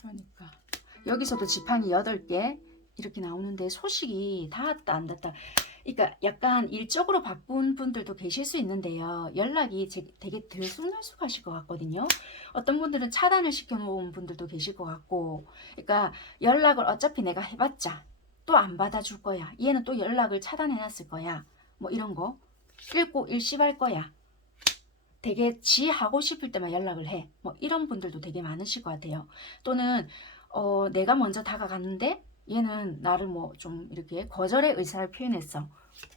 그러니까 여기서도 지팡이 8개 이렇게 나오는데 소식이 닿았다 안 닿았다. 그러니까 약간 일적으로 바쁜 분들도 계실 수 있는데요. 연락이 되게 들쑥날쑥하실 것 같거든요. 어떤 분들은 차단을 시켜놓은 분들도 계실 것 같고, 그러니까 연락을 어차피 내가 해봤자 또 안 받아줄 거야. 얘는 또 연락을 차단해놨을 거야. 뭐 이런 거. 읽고 일십할 거야. 되게 지 하고 싶을 때만 연락을 해. 뭐 이런 분들도 되게 많으실 것 같아요. 또는 내가 먼저 다가갔는데 얘는 나를 뭐 좀 이렇게 거절의 의사를 표현했어.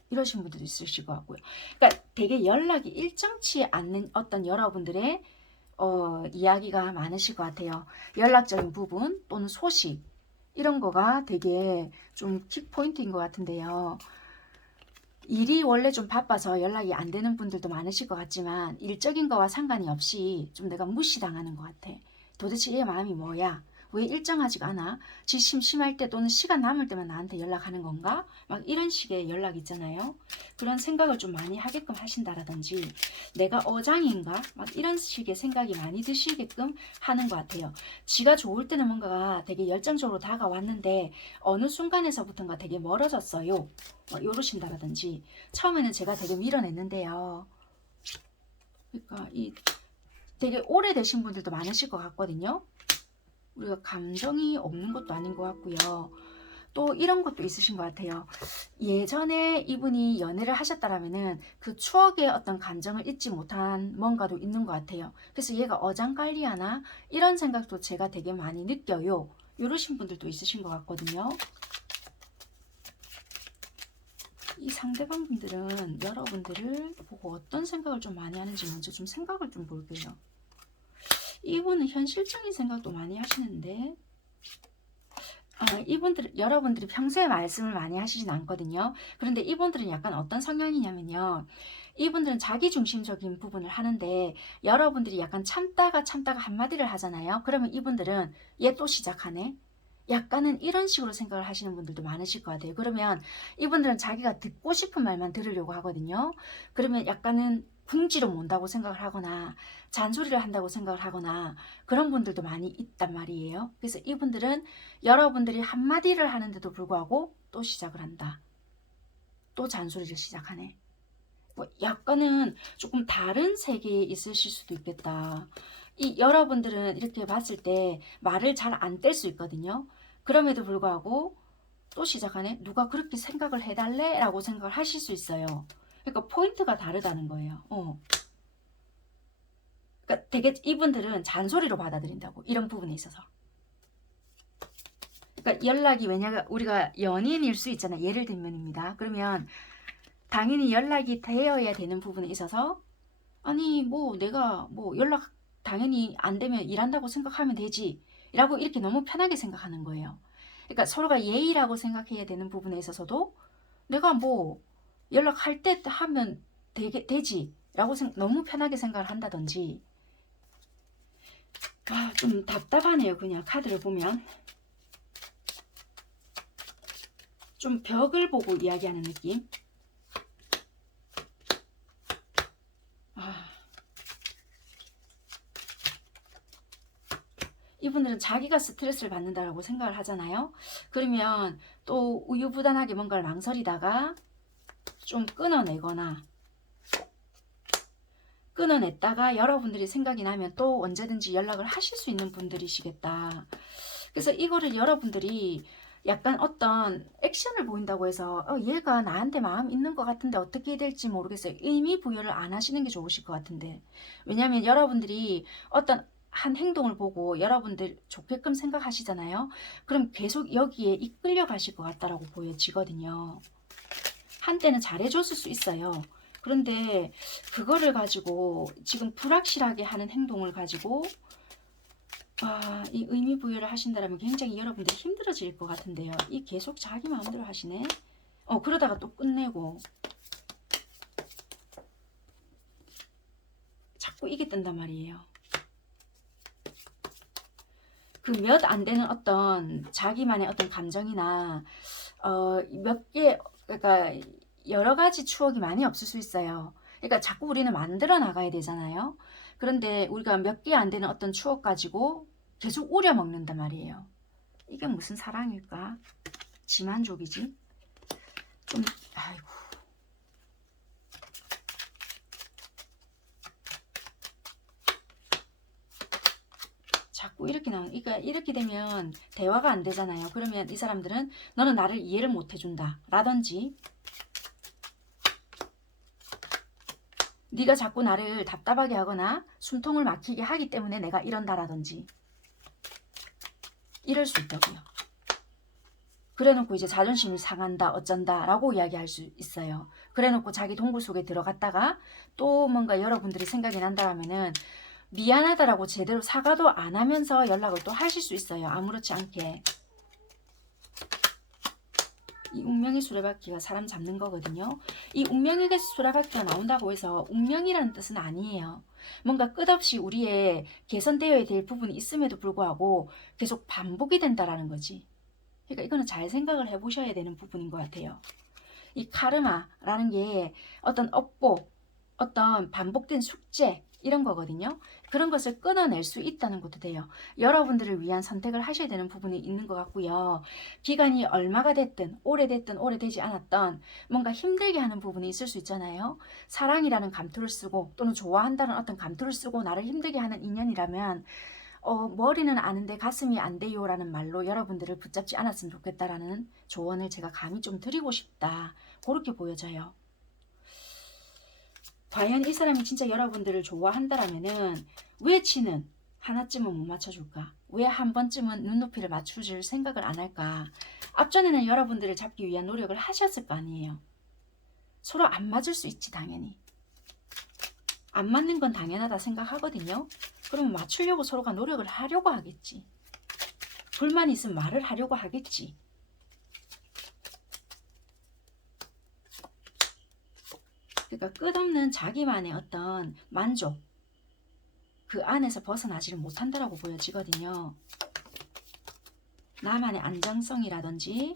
이러신 분들도 있으실 것 같고요. 그러니까 되게 연락이 일정치 않는 어떤 여러분들의 이야기가 많으실 것 같아요. 연락적인 부분 또는 소식 이런 거가 되게 좀 킥포인트인 것 같은데요. 일이 원래 좀 바빠서 연락이 안 되는 분들도 많으실 것 같지만 일적인 거와 상관이 없이 좀 내가 무시당하는 것 같아. 도대체 얘 마음이 뭐야? 왜 일정하지가 않아? 지 심심할 때 또는 시간 남을 때만 나한테 연락하는 건가? 막 이런 식의 연락 있잖아요. 그런 생각을 좀 많이 하게끔 하신다라든지 내가 어장인가? 막 이런 식의 생각이 많이 드시게끔 하는 것 같아요. 지가 좋을 때는 뭔가가 되게 열정적으로 다가왔는데 어느 순간에서부터가 되게 멀어졌어요. 이러신다라든지 처음에는 제가 되게 밀어냈는데요. 그러니까 되게 오래되신 분들도 많으실 것 같거든요. 우리가 감정이 없는 것도 아닌 것 같고요. 또 이런 것도 있으신 것 같아요. 예전에 이분이 연애를 하셨다라면은 그 추억의 어떤 감정을 잊지 못한 뭔가도 있는 것 같아요. 그래서 얘가 어장관리하나 이런 생각도 제가 되게 많이 느껴요. 이러신 분들도 있으신 것 같거든요. 이 상대방 분들은 여러분들을 보고 어떤 생각을 좀 많이 하는지 먼저 좀 생각을 좀 볼게요. 이분은 현실적인 생각도 많이 하시는데 여러분들이 평소에 말씀을 많이 하시진 않거든요. 그런데 이분들은 약간 어떤 성향이냐면요. 이분들은 자기중심적인 부분을 하는데 여러분들이 약간 참다가 한마디를 하잖아요. 그러면 이분들은 얘 또 시작하네. 약간은 이런 식으로 생각을 하시는 분들도 많으실 것 같아요. 그러면 이분들은 자기가 듣고 싶은 말만 들으려고 하거든요. 그러면 약간은 궁지로 몬다고 생각을 하거나 잔소리를 한다고 생각을 하거나 그런 분들도 많이 있단 말이에요. 그래서 이분들은 여러분들이 한마디를 하는데도 불구하고 또 시작을 한다. 또 잔소리를 시작하네. 뭐 약간은 조금 다른 세계에 있으실 수도 있겠다. 여러분들은 이렇게 봤을 때 말을 잘 안 뗄 수 있거든요. 그럼에도 불구하고 또 시작하네. 누가 그렇게 생각을 해달래? 라고 생각을 하실 수 있어요. 그러니까 포인트가 다르다는 거예요. 그러니까 되게 이분들은 잔소리로 받아들인다고. 이런 부분에 있어서. 그러니까 연락이 왜냐면 우리가 연인일 수 있잖아요. 예를 들면입니다. 그러면 당연히 연락이 되어야 되는 부분에 있어서 아니 뭐 내가 뭐 연락 당연히 안 되면 일한다고 생각하면 되지 라고 이렇게 너무 편하게 생각하는 거예요. 그러니까 서로가 예의라고 생각해야 되는 부분에 있어서도 내가 뭐 연락할 때 하면 되지 라고 너무 편하게 생각을 한다든지 좀 답답하네요. 그냥 카드를 보면 좀 벽을 보고 이야기하는 느낌. 이분들은 자기가 스트레스를 받는다라고 생각을 하잖아요. 그러면 또 우유부단하게 뭔가를 망설이다가 좀 끊어내거나 끊어냈다가 여러분들이 생각이 나면 또 언제든지 연락을 하실 수 있는 분들이시겠다. 그래서 이거를 여러분들이 약간 어떤 액션을 보인다고 해서 얘가 나한테 마음 있는 것 같은데 어떻게 해야 될지 모르겠어요. 의미 부여를 안 하시는 게 좋으실 것 같은데. 왜냐하면 여러분들이 어떤 한 행동을 보고 여러분들 좋게끔 생각하시잖아요. 그럼 계속 여기에 이끌려 가실 것 같다라고 보여지거든요. 한때는 잘해줬을 수 있어요. 그런데 그거를 가지고 지금 불확실하게 하는 행동을 가지고 이 의미 부여를 하신다면 굉장히 여러분들이 힘들어질 것 같은데요. 이 계속 자기 마음대로 하시네. 그러다가 또 끝내고 자꾸 이게 뜬단 말이에요. 그 몇 안 되는 어떤 자기만의 어떤 감정이나 몇 개, 그러니까 여러 가지 추억이 많이 없을 수 있어요. 그러니까 자꾸 우리는 만들어 나가야 되잖아요. 그런데 우리가 몇 개 안 되는 어떤 추억 가지고 계속 우려 먹는단 말이에요. 이게 무슨 사랑일까? 지만족이지? 좀, 아이고. 자꾸 이렇게 그러니까 이렇게 되면 대화가 안 되잖아요. 그러면 이 사람들은 너는 나를 이해를 못 해준다. 라든지, 네가 자꾸 나를 답답하게 하거나 숨통을 막히게 하기 때문에 내가 이런다라든지 이럴 수 있다고요. 그래놓고 이제 자존심이 상한다 어쩐다 라고 이야기할 수 있어요. 그래놓고 자기 동굴 속에 들어갔다가 또 뭔가 여러분들이 생각이 난다면은 미안하다라고 제대로 사과도 안 하면서 연락을 또 하실 수 있어요. 아무렇지 않게. 이 운명의 수레바퀴가 사람 잡는 거거든요. 이 운명의 수레바퀴가 나온다고 해서 운명이라는 뜻은 아니에요. 뭔가 끝없이 우리의 개선되어야 될 부분이 있음에도 불구하고 계속 반복이 된다라는 거지. 그러니까 이거는 잘 생각을 해보셔야 되는 부분인 것 같아요. 이 카르마라는 게 어떤 업보, 어떤 반복된 숙제 이런 거거든요. 그런 것을 끊어낼 수 있다는 것도 돼요. 여러분들을 위한 선택을 하셔야 되는 부분이 있는 것 같고요. 기간이 얼마가 됐든 오래됐든 오래되지 않았던 뭔가 힘들게 하는 부분이 있을 수 있잖아요. 사랑이라는 감투를 쓰고 또는 좋아한다는 어떤 감투를 쓰고 나를 힘들게 하는 인연이라면 머리는 아는데 가슴이 안 돼요 라는 말로 여러분들을 붙잡지 않았으면 좋겠다라는 조언을 제가 감히 좀 드리고 싶다. 그렇게 보여져요. 과연 이 사람이 진짜 여러분들을 좋아한다라면은 왜 지는 하나쯤은 못 맞춰줄까? 왜 한 번쯤은 눈높이를 맞춰줄 생각을 안 할까? 앞전에는 여러분들을 잡기 위한 노력을 하셨을 거 아니에요. 서로 안 맞을 수 있지 당연히. 안 맞는 건 당연하다 생각하거든요. 그러면 맞추려고 서로가 노력을 하려고 하겠지. 불만이 있으면 말을 하려고 하겠지. 그러니까 끝없는 자기만의 어떤 만족, 그 안에서 벗어나지를 못한다라고 보여지거든요. 나만의 안정성이라든지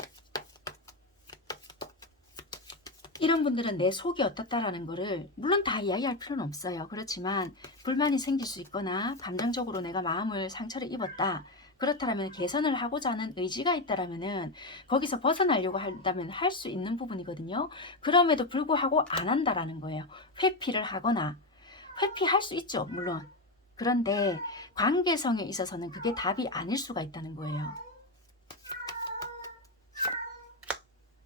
이런 분들은 내 속이 어떻다라는 거를 물론 다 이야기할 필요는 없어요. 그렇지만 불만이 생길 수 있거나 감정적으로 내가 마음을 상처를 입었다. 그렇다면 개선을 하고자 하는 의지가 있다라면은 거기서 벗어나려고 한다면 할 수 있는 부분이거든요. 그럼에도 불구하고 안 한다라는 거예요. 회피를 하거나 회피할 수 있죠. 물론. 그런데 관계성에 있어서는 그게 답이 아닐 수가 있다는 거예요.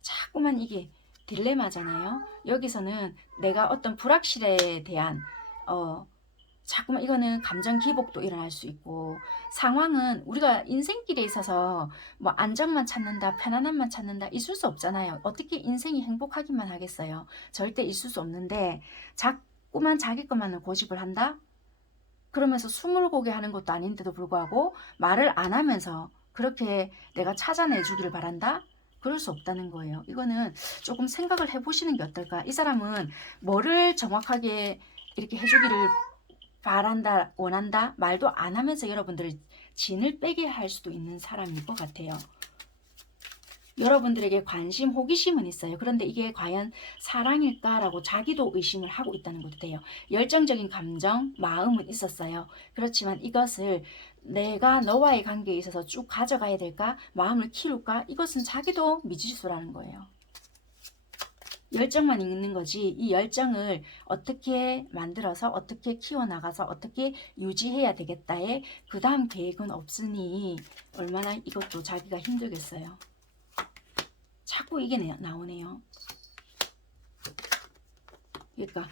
자꾸만 이게 딜레마잖아요. 여기서는 내가 어떤 불확실에 대한 자꾸만 이거는 감정 기복도 일어날 수 있고 상황은 우리가 인생길에 있어서 뭐 안정만 찾는다 편안함만 찾는다 있을 수 없잖아요. 어떻게 인생이 행복하기만 하겠어요. 절대 있을 수 없는데 자꾸만 자기 것만을 고집을 한다? 그러면서 스물고개 하는 것도 아닌데도 불구하고 말을 안 하면서 그렇게 내가 찾아내 주기를 바란다? 그럴 수 없다는 거예요. 이거는 조금 생각을 해보시는 게 어떨까? 이 사람은 뭐를 정확하게 이렇게 해주기를 바란다, 원한다? 말도 안 하면서 여러분들을 진을 빼게 할 수도 있는 사람일 것 같아요. 여러분들에게 관심, 호기심은 있어요. 그런데 이게 과연 사랑일까라고 자기도 의심을 하고 있다는 것도 돼요. 열정적인 감정, 마음은 있었어요. 그렇지만 이것을 내가 너와의 관계에 있어서 쭉 가져가야 될까? 마음을 키울까? 이것은 자기도 미지수라는 거예요. 열정만 있는 거지 이 열정을 어떻게 만들어서 어떻게 키워나가서 어떻게 유지해야 되겠다에 그 다음 계획은 없으니 얼마나 이것도 자기가 힘들겠어요. 자꾸 이게 나오네요. 그러니까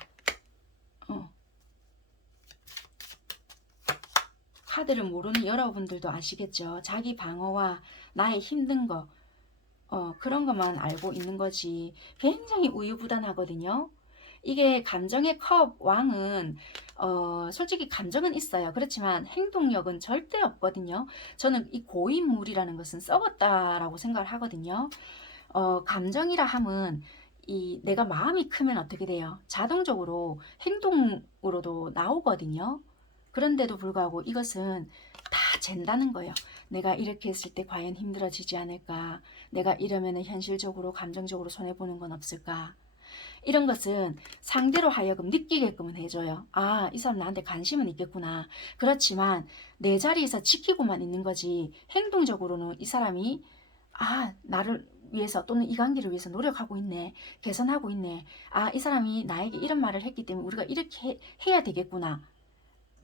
카드를 모르는 여러분들도 아시겠죠. 자기 방어와 나의 힘든 거 그런 것만 알고 있는 거지 굉장히 우유부단하거든요. 이게 감정의 컵 왕은 솔직히 감정은 있어요. 그렇지만 행동력은 절대 없거든요. 저는 이 고인물이라는 것은 썩었다라고 생각을 하거든요. 감정이라 함은 이 내가 마음이 크면 어떻게 돼요? 자동적으로 행동으로도 나오거든요. 그런데도 불구하고 이것은 다 잰다는 거예요. 내가 이렇게 했을 때 과연 힘들어지지 않을까? 내가 이러면 현실적으로 감정적으로 손해보는 건 없을까? 이런 것은 상대로 하여금 느끼게끔 해줘요. 아, 이 사람 나한테 관심은 있겠구나. 그렇지만 내 자리에서 지키고만 있는 거지 행동적으로는 이 사람이 나를 위해서 또는 이 관계를 위해서 노력하고 있네. 개선하고 있네. 이 사람이 나에게 이런 말을 했기 때문에 우리가 이렇게 해야 되겠구나.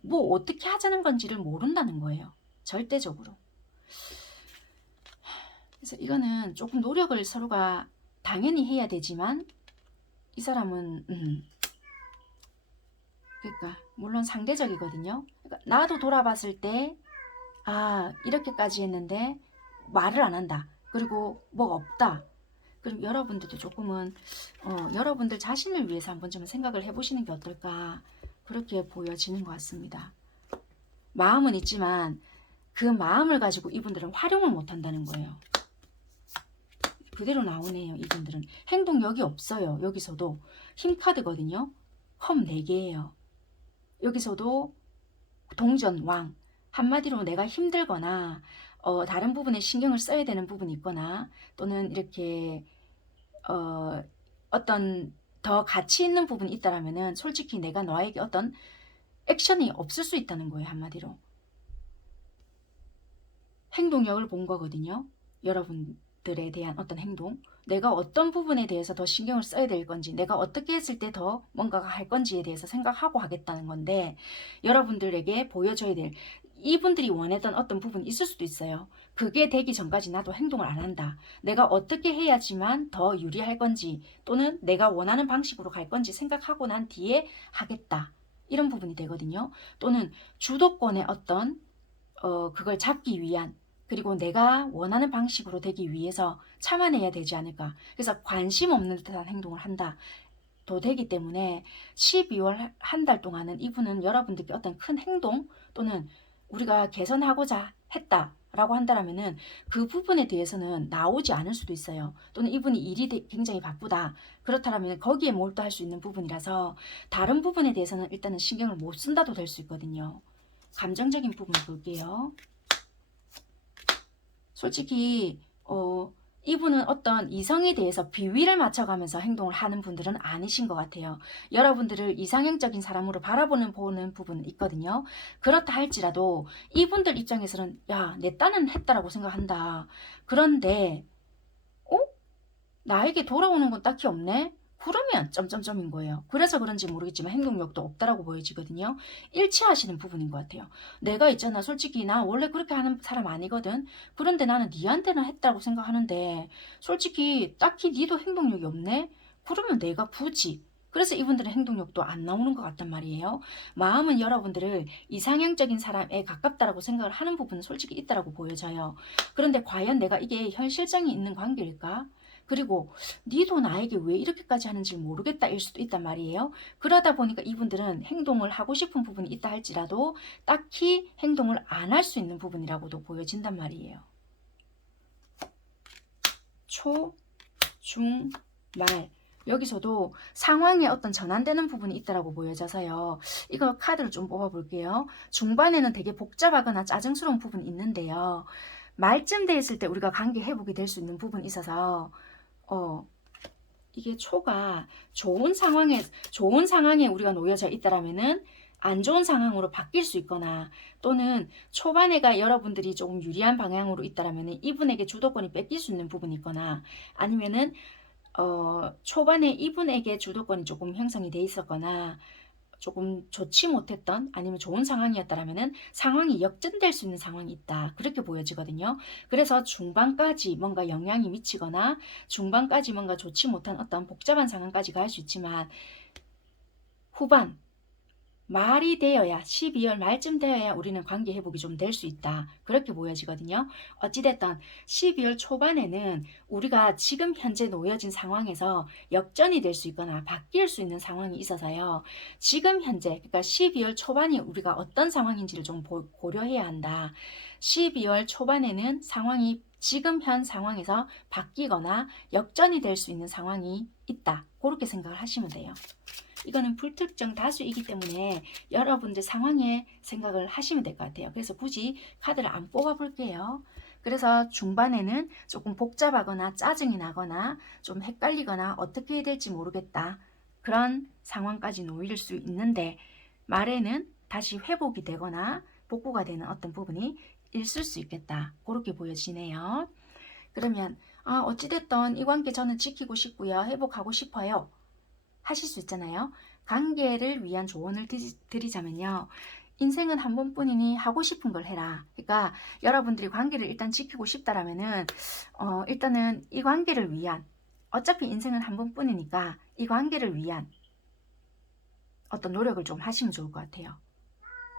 뭐 어떻게 하자는 건지를 모른다는 거예요. 절대적으로. 그래서 이거는 조금 노력을 서로가 당연히 해야 되지만 이 사람은 그러니까 물론 상대적이거든요. 그러니까 나도 돌아봤을 때 이렇게까지 했는데 말을 안 한다. 그리고 뭐가 없다. 그럼 여러분들도 조금은 여러분들 자신을 위해서 한번 좀 생각을 해보시는 게 어떨까 그렇게 보여지는 것 같습니다. 마음은 있지만 그 마음을 가지고 이분들은 활용을 못한다는 거예요. 그대로 나오네요. 이분들은 행동력이 없어요. 여기서도 힘카드거든요. 컵 4개예요. 여기서도 동전 왕. 한마디로 내가 힘들거나 다른 부분에 신경을 써야 되는 부분이 있거나 또는 이렇게 어떤 더 가치 있는 부분이 있다라면은 솔직히 내가 너에게 어떤 액션이 없을 수 있다는 거예요. 한마디로 행동력을 본 거거든요. 여러분들에 대한 어떤 행동, 내가 어떤 부분에 대해서 더 신경을 써야 될 건지, 내가 어떻게 했을 때 더 뭔가가 할 건지에 대해서 생각하고 하겠다는 건데, 여러분들에게 보여줘야 될 이분들이 원했던 어떤 부분이 있을 수도 있어요. 그게 되기 전까지 나도 행동을 안 한다. 내가 어떻게 해야지만 더 유리할 건지 또는 내가 원하는 방식으로 갈 건지 생각하고 난 뒤에 하겠다. 이런 부분이 되거든요. 또는 주도권의 어떤 그걸 잡기 위한 그리고 내가 원하는 방식으로 되기 위해서 참아내야 되지 않을까. 그래서 관심 없는 듯한 행동을 한다. 도 되기 때문에 12월 한 달 동안은 이분은 여러분들께 어떤 큰 행동 또는 우리가 개선하고자 했다라고 한다면은 그 부분에 대해서는 나오지 않을 수도 있어요. 또는 이분이 일이 굉장히 바쁘다. 그렇다면 거기에 몰두할 수 있는 부분이라서 다른 부분에 대해서는 일단은 신경을 못 쓴다도 될 수 있거든요. 감정적인 부분 볼게요. 솔직히 이분은 어떤 이성에 대해서 비위를 맞춰가면서 행동을 하는 분들은 아니신 것 같아요. 여러분들을 이상형적인 사람으로 바라보는 부분은 있거든요. 그렇다 할지라도 이분들 입장에서는 야, 내 딴은 했다라고 생각한다. 그런데 나에게 돌아오는 건 딱히 없네? 그러면 점점점인 거예요. 그래서 그런지 모르겠지만 행동력도 없다라고 보여지거든요. 일치하시는 부분인 것 같아요. 내가 있잖아. 솔직히 나 원래 그렇게 하는 사람 아니거든. 그런데 나는 니한테는 했다고 생각하는데 솔직히 딱히 니도 행동력이 없네? 그러면 내가 굳이 그래서 이분들은 행동력도 안 나오는 것 같단 말이에요. 마음은 여러분들을 이상형적인 사람에 가깝다라고 생각을 하는 부분은 솔직히 있다라고 보여져요. 그런데 과연 내가 이게 현실성이 있는 관계일까? 그리고 니도 나에게 왜 이렇게까지 하는지 모르겠다 일 수도 있단 말이에요. 그러다 보니까 이분들은 행동을 하고 싶은 부분이 있다 할지라도 딱히 행동을 안 할 수 있는 부분이라고도 보여진단 말이에요. 초, 중, 말 여기서도 상황에 어떤 전환되는 부분이 있다라고 보여져서요. 이거 카드를 좀 뽑아볼게요. 중반에는 되게 복잡하거나 짜증스러운 부분이 있는데요. 말쯤 됐을 때 우리가 관계 회복이 될 수 있는 부분이 있어서 이게 초가 좋은 상황에 우리가 놓여져 있다라면은 안 좋은 상황으로 바뀔 수 있거나 또는 초반에가 여러분들이 조금 유리한 방향으로 있다라면 이분에게 주도권이 뺏길 수 있는 부분이 있거나 아니면은 초반에 이분에게 주도권이 조금 형성이 돼 있었거나 조금 좋지 못했던 아니면 좋은 상황이었다라면은 상황이 역전될 수 있는 상황이 있다. 그렇게 보여지거든요. 그래서 중반까지 뭔가 영향이 미치거나 중반까지 뭔가 좋지 못한 어떤 복잡한 상황까지 갈 수 있지만 후반 말이 되어야 12월 말쯤 되어야 우리는 관계 회복이 좀 될 수 있다. 그렇게 보여지거든요. 어찌됐든 12월 초반에는 우리가 지금 현재 놓여진 상황에서 역전이 될 수 있거나 바뀔 수 있는 상황이 있어서요. 지금 현재 그러니까 12월 초반이 우리가 어떤 상황인지를 좀 고려해야 한다. 12월 초반에는 상황이 지금 현 상황에서 바뀌거나 역전이 될 수 있는 상황이 있다. 그렇게 생각을 하시면 돼요. 이거는 불특정 다수이기 때문에 여러분들 상황에 생각을 하시면 될 것 같아요. 그래서 굳이 카드를 안 뽑아 볼게요. 그래서 중반에는 조금 복잡하거나 짜증이 나거나 좀 헷갈리거나 어떻게 해야 될지 모르겠다. 그런 상황까지 놓일 수 있는데 말에는 다시 회복이 되거나 복구가 되는 어떤 부분이 있을 수 있겠다. 그렇게 보여지네요. 그러면 어찌됐든 이 관계 저는 지키고 싶고요. 회복하고 싶어요. 하실 수 있잖아요. 관계를 위한 조언을 드리자면요. 인생은 한 번뿐이니 하고 싶은 걸 해라. 그러니까 여러분들이 관계를 일단 지키고 싶다라면은 일단은 이 관계를 위한 어차피 인생은 한 번뿐이니까 이 관계를 위한 어떤 노력을 좀 하시면 좋을 것 같아요.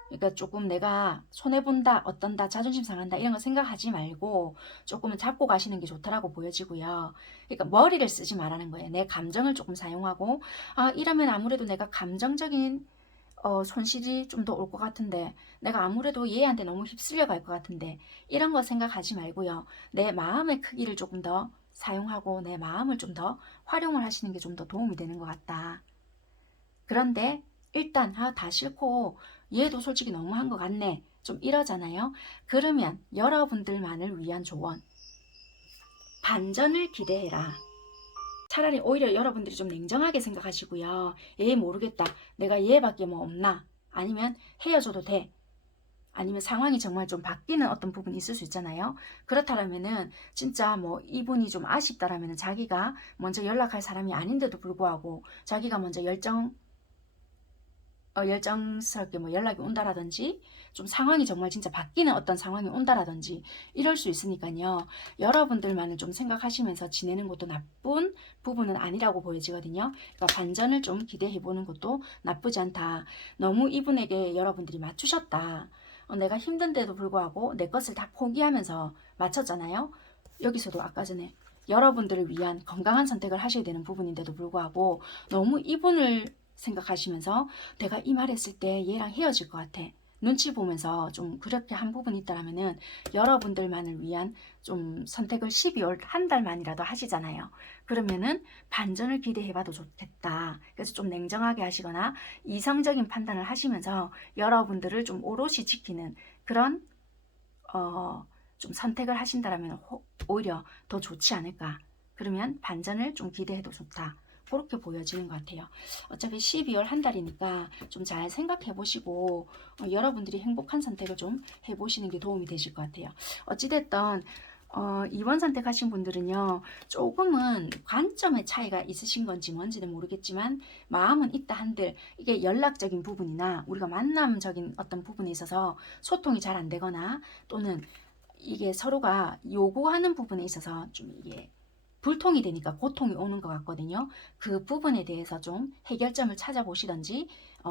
그러니까 조금 내가 손해본다, 어떤다, 자존심 상한다 이런 거 생각하지 말고 조금은 잡고 가시는 게 좋다라고 보여지고요. 그러니까 머리를 쓰지 말라는 거예요. 내 감정을 조금 사용하고 이러면 아무래도 내가 감정적인 손실이 좀 더 올 것 같은데 내가 아무래도 얘한테 너무 휩쓸려 갈 것 같은데 이런 거 생각하지 말고요. 내 마음의 크기를 조금 더 사용하고 내 마음을 좀 더 활용을 하시는 게 좀 더 도움이 되는 것 같다. 그런데 일단 다 싫고 얘도 솔직히 너무한 것 같네 좀 이러잖아요. 그러면 여러분들만을 위한 조언 반전을 기대해라. 차라리 오히려 여러분들이 좀 냉정하게 생각하시고요. 얘 모르겠다. 내가 얘밖에 뭐 없나? 아니면 헤어져도 돼. 아니면 상황이 정말 좀 바뀌는 어떤 부분이 있을 수 있잖아요. 그렇다면은 진짜 뭐 이분이 좀 아쉽다라면 자기가 먼저 연락할 사람이 아닌데도 불구하고 자기가 먼저 열정스럽게 뭐 연락이 온다라든지 좀 상황이 정말 진짜 바뀌는 어떤 상황이 온다라든지 이럴 수 있으니까요. 여러분들만을 좀 생각하시면서 지내는 것도 나쁜 부분은 아니라고 보여지거든요. 그러니까 반전을 좀 기대해 보는 것도 나쁘지 않다. 너무 이분에게 여러분들이 맞추셨다. 내가 힘든데도 불구하고 내 것을 다 포기하면서 맞췄잖아요. 여기서도 아까 전에 여러분들을 위한 건강한 선택을 하셔야 되는 부분인데도 불구하고 너무 이분을 생각하시면서 내가 이 말 했을 때 얘랑 헤어질 것 같아. 눈치 보면서 좀 그렇게 한 부분이 있다면은 여러분들만을 위한 좀 선택을 12월 한 달만이라도 하시잖아요. 그러면은 반전을 기대해봐도 좋겠다. 그래서 좀 냉정하게 하시거나 이성적인 판단을 하시면서 여러분들을 좀 오롯이 지키는 그런 좀 선택을 하신다면 오히려 더 좋지 않을까. 그러면 반전을 좀 기대해도 좋다. 그렇게 보여지는 것 같아요. 어차피 12월 한 달이니까 좀 잘 생각해 보시고 여러분들이 행복한 선택을 좀 해보시는 게 도움이 되실 것 같아요. 어찌됐든 2번 선택하신 분들은요 조금은 관점의 차이가 있으신 건지 뭔지는 모르겠지만 마음은 있다 한들 이게 연락적인 부분이나 우리가 만남적인 어떤 부분에 있어서 소통이 잘 안 되거나 또는 이게 서로가 요구하는 부분에 있어서 좀 이게 불통이 되니까 고통이 오는 것 같거든요. 그 부분에 대해서 좀 해결점을 찾아보시던지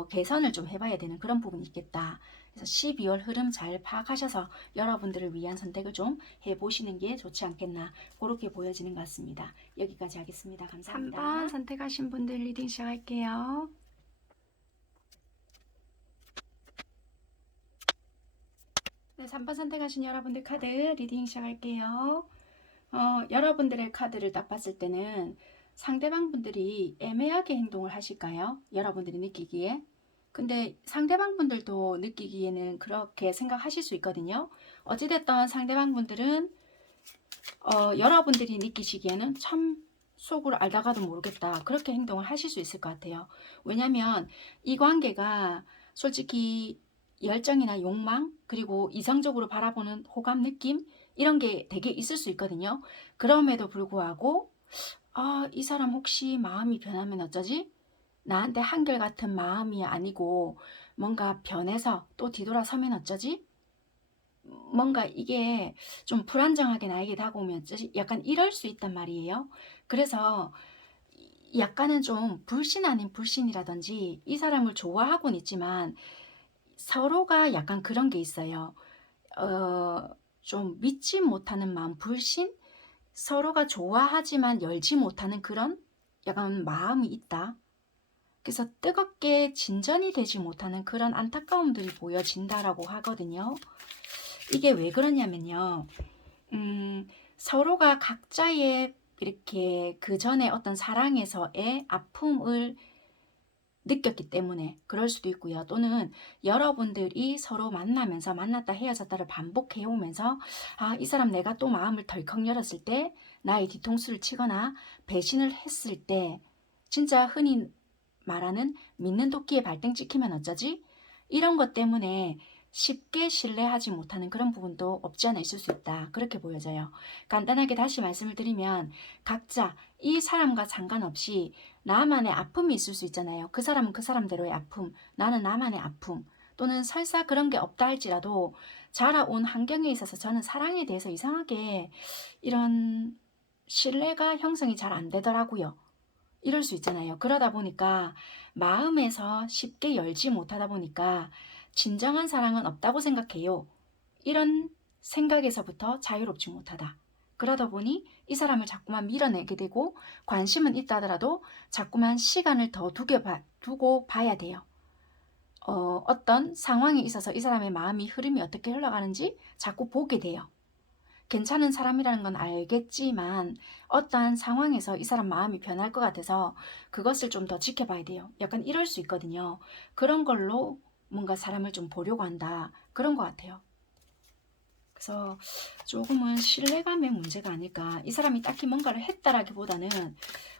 개선을 좀 해봐야 되는 그런 부분이 있겠다. 그래서 12월 흐름 잘 파악하셔서 여러분들을 위한 선택을 좀 해보시는 게 좋지 않겠나 그렇게 보여지는 것 같습니다. 여기까지 하겠습니다. 감사합니다. 3번 선택하신 분들 리딩 시작할게요. 네, 3번 선택하신 여러분들 카드 리딩 시작할게요. 여러분들의 카드를 딱 봤을 때는 상대방 분들이 애매하게 행동을 하실까요? 여러분들이 느끼기에. 근데 상대방 분들도 느끼기에는 그렇게 생각하실 수 있거든요. 어찌됐든 상대방 분들은 여러분들이 느끼시기에는 참 속으로 알다가도 모르겠다. 그렇게 행동을 하실 수 있을 것 같아요. 왜냐면 이 관계가 솔직히 열정이나 욕망 그리고 이성적으로 바라보는 호감 느낌 이런 게 되게 있을 수 있거든요. 그럼에도 불구하고 아, 이 사람 혹시 마음이 변하면 어쩌지? 나한테 한결같은 마음이 아니고 뭔가 변해서 또 뒤돌아서면 어쩌지? 뭔가 이게 좀 불안정하게 나에게 다가오면 어쩌지? 약간 이럴 수 있단 말이에요. 그래서 약간은 좀 불신 아닌 불신이라든지 이 사람을 좋아하고는 있지만 서로가 약간 그런 게 있어요. 어, 좀 믿지 못하는 마음, 불신? 서로가 좋아하지만 열지 못하는 그런 약간 마음이 있다. 그래서 뜨겁게 진전이 되지 못하는 그런 안타까움들이 보여진다라고 하거든요. 이게 왜 그러냐면요. 서로가 각자의 이렇게 그 전에 어떤 사랑에서의 아픔을 느꼈기 때문에 그럴 수도 있고요. 또는 여러분들이 서로 만나면서 만났다 헤어졌다를 반복해 오면서 아, 이 사람 내가 또 마음을 덜컥 열었을 때 나의 뒤통수를 치거나 배신을 했을 때 진짜 흔히 말하는 믿는 도끼에 발등 찍히면 어쩌지? 이런 것 때문에 쉽게 신뢰하지 못하는 그런 부분도 없지 않아 있을 수 있다. 그렇게 보여져요. 간단하게 다시 말씀을 드리면 각자 이 사람과 상관없이 나만의 아픔이 있을 수 있잖아요. 그 사람은 그 사람대로의 아픔, 나는 나만의 아픔, 또는 설사 그런 게 없다 할지라도 자라온 환경에 있어서 저는 사랑에 대해서 이상하게 이런 신뢰가 형성이 잘 안 되더라고요. 이럴 수 있잖아요. 그러다 보니까 마음에서 쉽게 열지 못하다 보니까 진정한 사랑은 없다고 생각해요. 이런 생각에서부터 자유롭지 못하다. 그러다 보니 이 사람을 자꾸만 밀어내게 되고 관심은 있다 하더라도 자꾸만 시간을 더 두고 봐야 돼요. 어떤 상황에 있어서 이 사람의 마음이 흐름이 어떻게 흘러가는지 자꾸 보게 돼요. 괜찮은 사람이라는 건 알겠지만 어떠한 상황에서 이 사람 마음이 변할 것 같아서 그것을 좀 더 지켜봐야 돼요. 약간 이럴 수 있거든요. 그런 걸로 뭔가 사람을 좀 보려고 한다. 그런 것 같아요. 그래서 조금은 신뢰감의 문제가 아닐까. 이 사람이 딱히 뭔가를 했다라기보다는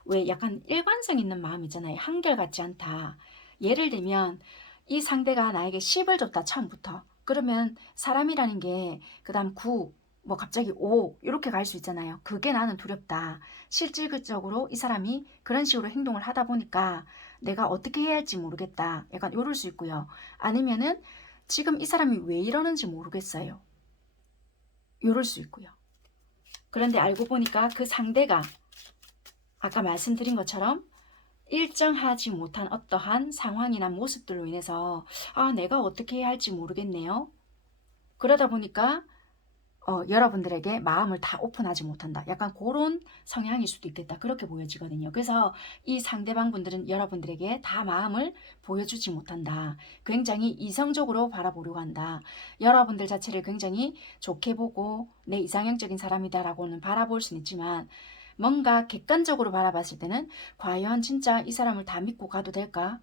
왜 약간 일관성 있는 마음 있잖아요. 한결같지 않다. 예를 들면 이 상대가 나에게 10을 줬다 처음부터. 그러면 사람이라는 게 그다음 9, 뭐 갑자기 5 이렇게 갈 수 있잖아요. 그게 나는 두렵다. 실질적으로 이 사람이 그런 식으로 행동을 하다 보니까 내가 어떻게 해야 할지 모르겠다. 약간 이럴 수 있고요. 아니면은 지금 이 사람이 왜 이러는지 모르겠어요. 이럴 수 있고요. 그런데 알고 보니까 그 상대가 아까 말씀드린 것처럼 일정하지 못한 어떠한 상황이나 모습들로 인해서 아, 내가 어떻게 해야 할지 모르겠네요. 그러다 보니까 여러분들에게 마음을 다 오픈하지 못한다. 약간 그런 성향일 수도 있겠다. 그렇게 보여지거든요. 그래서 이 상대방 분들은 여러분들에게 다 마음을 보여주지 못한다. 굉장히 이성적으로 바라보려고 한다. 여러분들 자체를 굉장히 좋게 보고 내 이상형적인 사람이다라고는 바라볼 수는 있지만 뭔가 객관적으로 바라봤을 때는 과연 진짜 이 사람을 다 믿고 가도 될까?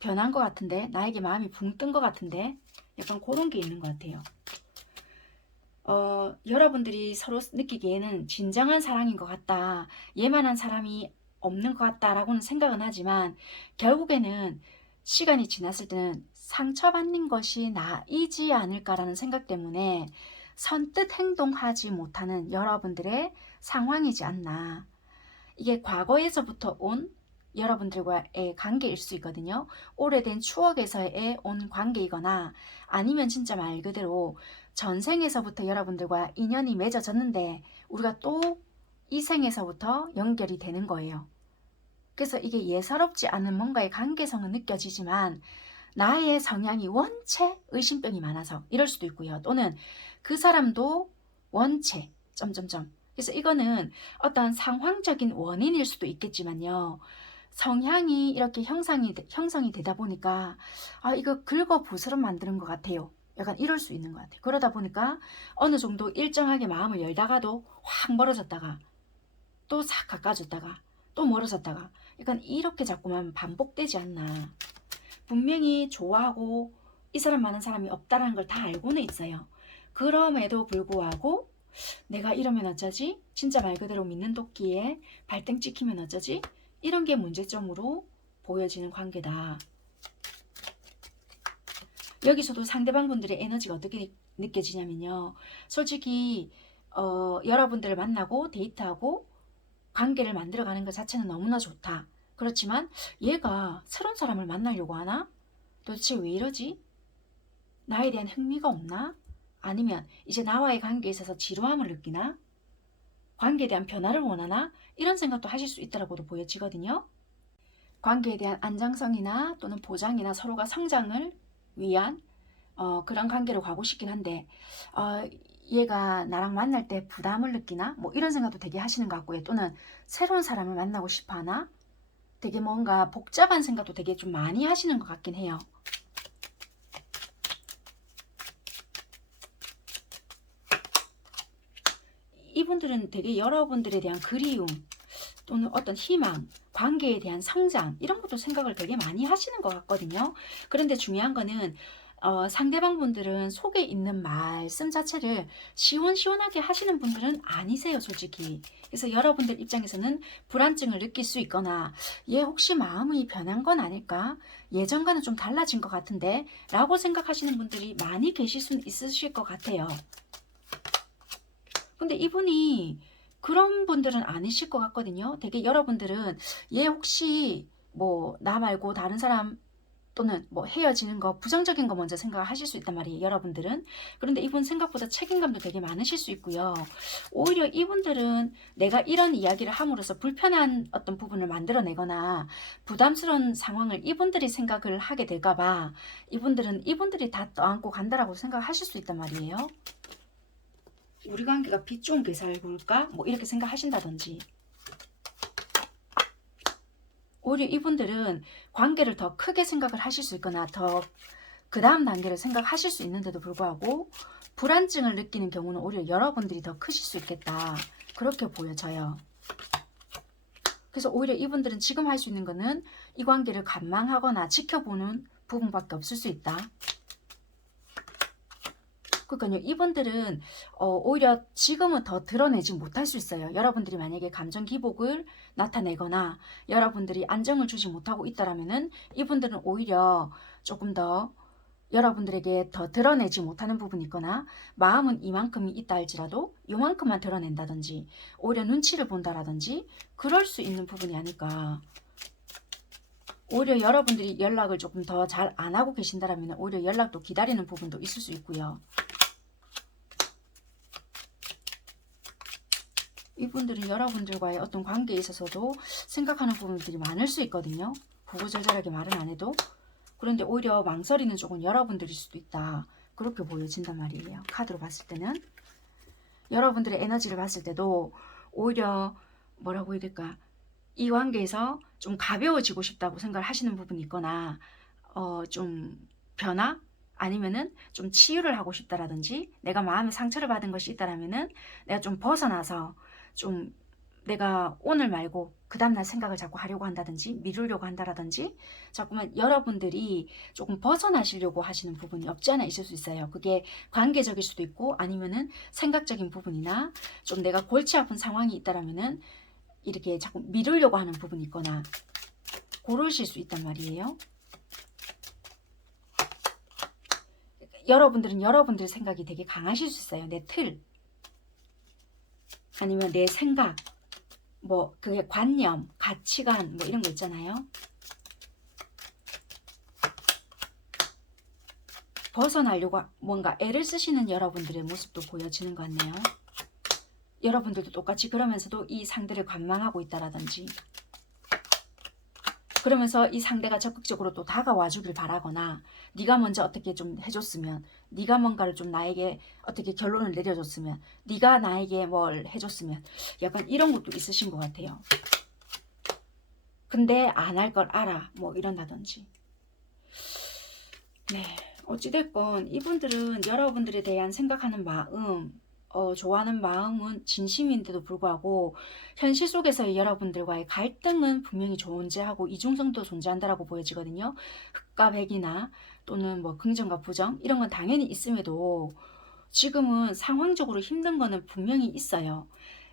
변한 것 같은데? 나에게 마음이 붕 뜬 것 같은데? 약간 그런 게 있는 것 같아요. 여러분들이 서로 느끼기에는 진정한 사랑인 것 같다. 얘만한 사람이 없는 것 같다라고는 생각은 하지만 결국에는 시간이 지났을 때는 상처받는 것이 나이지 않을까라는 생각 때문에 선뜻 행동하지 못하는 여러분들의 상황이지 않나. 이게 과거에서부터 온 여러분들과의 관계일 수 있거든요. 오래된 추억에서의 온 관계이거나 아니면 진짜 말 그대로 전생에서부터 여러분들과 인연이 맺어졌는데 우리가 또 이 생에서부터 연결이 되는 거예요. 그래서 이게 예사롭지 않은 뭔가의 관계성은 느껴지지만 나의 성향이 원체 의심병이 많아서 이럴 수도 있고요. 또는 그 사람도 원체 점점점. 그래서 이거는 어떤 상황적인 원인일 수도 있겠지만요. 성향이 이렇게 형성이 되다 보니까 아, 이거 긁어 부스럼 만드는 것 같아요. 약간 이럴 수 있는 것 같아요. 그러다 보니까 어느 정도 일정하게 마음을 열다가도 확 멀어졌다가 또 싹 가까워졌다가 또 멀어졌다가 약간 이렇게 자꾸만 반복되지 않나. 분명히 좋아하고 이 사람 많은 사람이 없다라는 걸 다 알고는 있어요. 그럼에도 불구하고 내가 이러면 어쩌지? 진짜 말 그대로 믿는 도끼에 발등 찍히면 어쩌지? 이런 게 문제점으로 보여지는 관계다. 여기서도 상대방 분들의 에너지가 어떻게 느껴지냐면요. 솔직히 여러분들을 만나고 데이트하고 관계를 만들어가는 것 자체는 너무나 좋다. 그렇지만 얘가 새로운 사람을 만나려고 하나? 도대체 왜 이러지? 나에 대한 흥미가 없나? 아니면 이제 나와의 관계에 있어서 지루함을 느끼나? 관계에 대한 변화를 원하나? 이런 생각도 하실 수 있다고도 보여지거든요. 관계에 대한 안정성이나 또는 보장이나 서로가 성장을 위한 그런 관계로 가고 싶긴 한데 얘가 나랑 만날 때 부담을 느끼나? 뭐 이런 생각도 되게 하시는 것 같고요. 또는 새로운 사람을 만나고 싶어 하나? 되게 뭔가 복잡한 생각도 되게 좀 많이 하시는 것 같긴 해요. 이분들은 되게 여러분들에 대한 그리움 또는 어떤 희망, 관계에 대한 성장 이런 것도 생각을 되게 많이 하시는 것 같거든요. 그런데 중요한 거는 상대방 분들은 속에 있는 말씀 자체를 시원시원하게 하시는 분들은 아니세요, 솔직히. 그래서 여러분들 입장에서는 불안증을 느낄 수 있거나 얘 혹시 마음이 변한 건 아닐까? 예전과는 좀 달라진 것 같은데 라고 생각하시는 분들이 많이 계실 수 있으실 것 같아요. 근데 이분이 그런 분들은 아니실 것 같거든요. 되게 여러분들은 얘 혹시 뭐 나 말고 다른 사람 또는 뭐 헤어지는 거 부정적인 거 먼저 생각하실 수 있단 말이에요, 여러분들은. 그런데 이분 생각보다 책임감도 되게 많으실 수 있고요. 오히려 이분들은 내가 이런 이야기를 함으로써 불편한 어떤 부분을 만들어내거나 부담스러운 상황을 이분들이 생각을 하게 될까 봐 이분들은 이분들이 다 떠안고 간다라고 생각하실 수 있단 말이에요. 우리 관계가 빛 좋은 괴사를 볼까? 뭐 이렇게 생각하신다든지. 오히려 이분들은 관계를 더 크게 생각을 하실 수 있거나 더 그 다음 단계를 생각하실 수 있는데도 불구하고 불안증을 느끼는 경우는 오히려 여러분들이 더 크실 수 있겠다. 그렇게 보여져요. 그래서 오히려 이분들은 지금 할 수 있는 거는 이 관계를 관망하거나 지켜보는 부분밖에 없을 수 있다. 그러니까요, 이분들은 오히려 지금은 더 드러내지 못할 수 있어요. 여러분들이 만약에 감정 기복을 나타내거나 여러분들이 안정을 주지 못하고 있다라면은 이분들은 오히려 조금 더 여러분들에게 더 드러내지 못하는 부분이 있거나 마음은 이만큼이 있다 할지라도 이만큼만 드러낸다든지 오히려 눈치를 본다라든지 그럴 수 있는 부분이 아닐까. 오히려 여러분들이 연락을 조금 더 잘 안 하고 계신다라면 오히려 연락도 기다리는 부분도 있을 수 있고요. 이분들은 여러분들과의 어떤 관계에 있어서도 생각하는 부분들이 많을 수 있거든요. 구구절절하게 말은 안 해도. 그런데 오히려 망설이는 쪽은 여러분들일 수도 있다. 그렇게 보여진단 말이에요. 카드로 봤을 때는. 여러분들의 에너지를 봤을 때도 오히려 뭐라고 해야 될까? 이 관계에서 좀 가벼워지고 싶다고 생각을 하시는 부분이 있거나 좀 변화? 아니면은 좀 치유를 하고 싶다라든지 내가 마음에 상처를 받은 것이 있다라면은 내가 좀 벗어나서 좀 내가 오늘 말고 그 다음날 생각을 자꾸 하려고 한다든지 미루려고 한다라든지 자꾸만 여러분들이 조금 벗어나시려고 하시는 부분이 없지 않아 있을 수 있어요. 그게 관계적일 수도 있고 아니면은 생각적인 부분이나 좀 내가 골치 아픈 상황이 있다라면은 이렇게 자꾸 미루려고 하는 부분이 있거나 그러실 수 있단 말이에요. 여러분들은 여러분들 생각이 되게 강하실 수 있어요. 내 틀 아니면 내 생각 뭐 그게 관념, 가치관 뭐 이런 거 있잖아요. 벗어나려고 뭔가 애를 쓰시는 여러분들의 모습도 보여지는 것 같네요. 여러분들도 똑같이 그러면서도 이 상대를 관망하고 있다라든지 그러면서 이 상대가 적극적으로 또 다가와 주길 바라거나 네가 먼저 어떻게 좀 해줬으면 네가 뭔가를 좀 나에게 어떻게 결론을 내려줬으면 네가 나에게 뭘 해줬으면 약간 이런 것도 있으신 것 같아요. 근데 안 할 걸 알아 뭐 이런다든지. 네, 어찌됐건 이분들은 여러분들에 대한 생각하는 마음 좋아하는 마음은 진심인데도 불구하고 현실 속에서의 여러분들과의 갈등은 분명히 존재하고 이중성도 존재한다라고 보여지거든요. 흑과 백이나 또는 뭐 긍정과 부정 이런 건 당연히 있음에도 지금은 상황적으로 힘든 거는 분명히 있어요.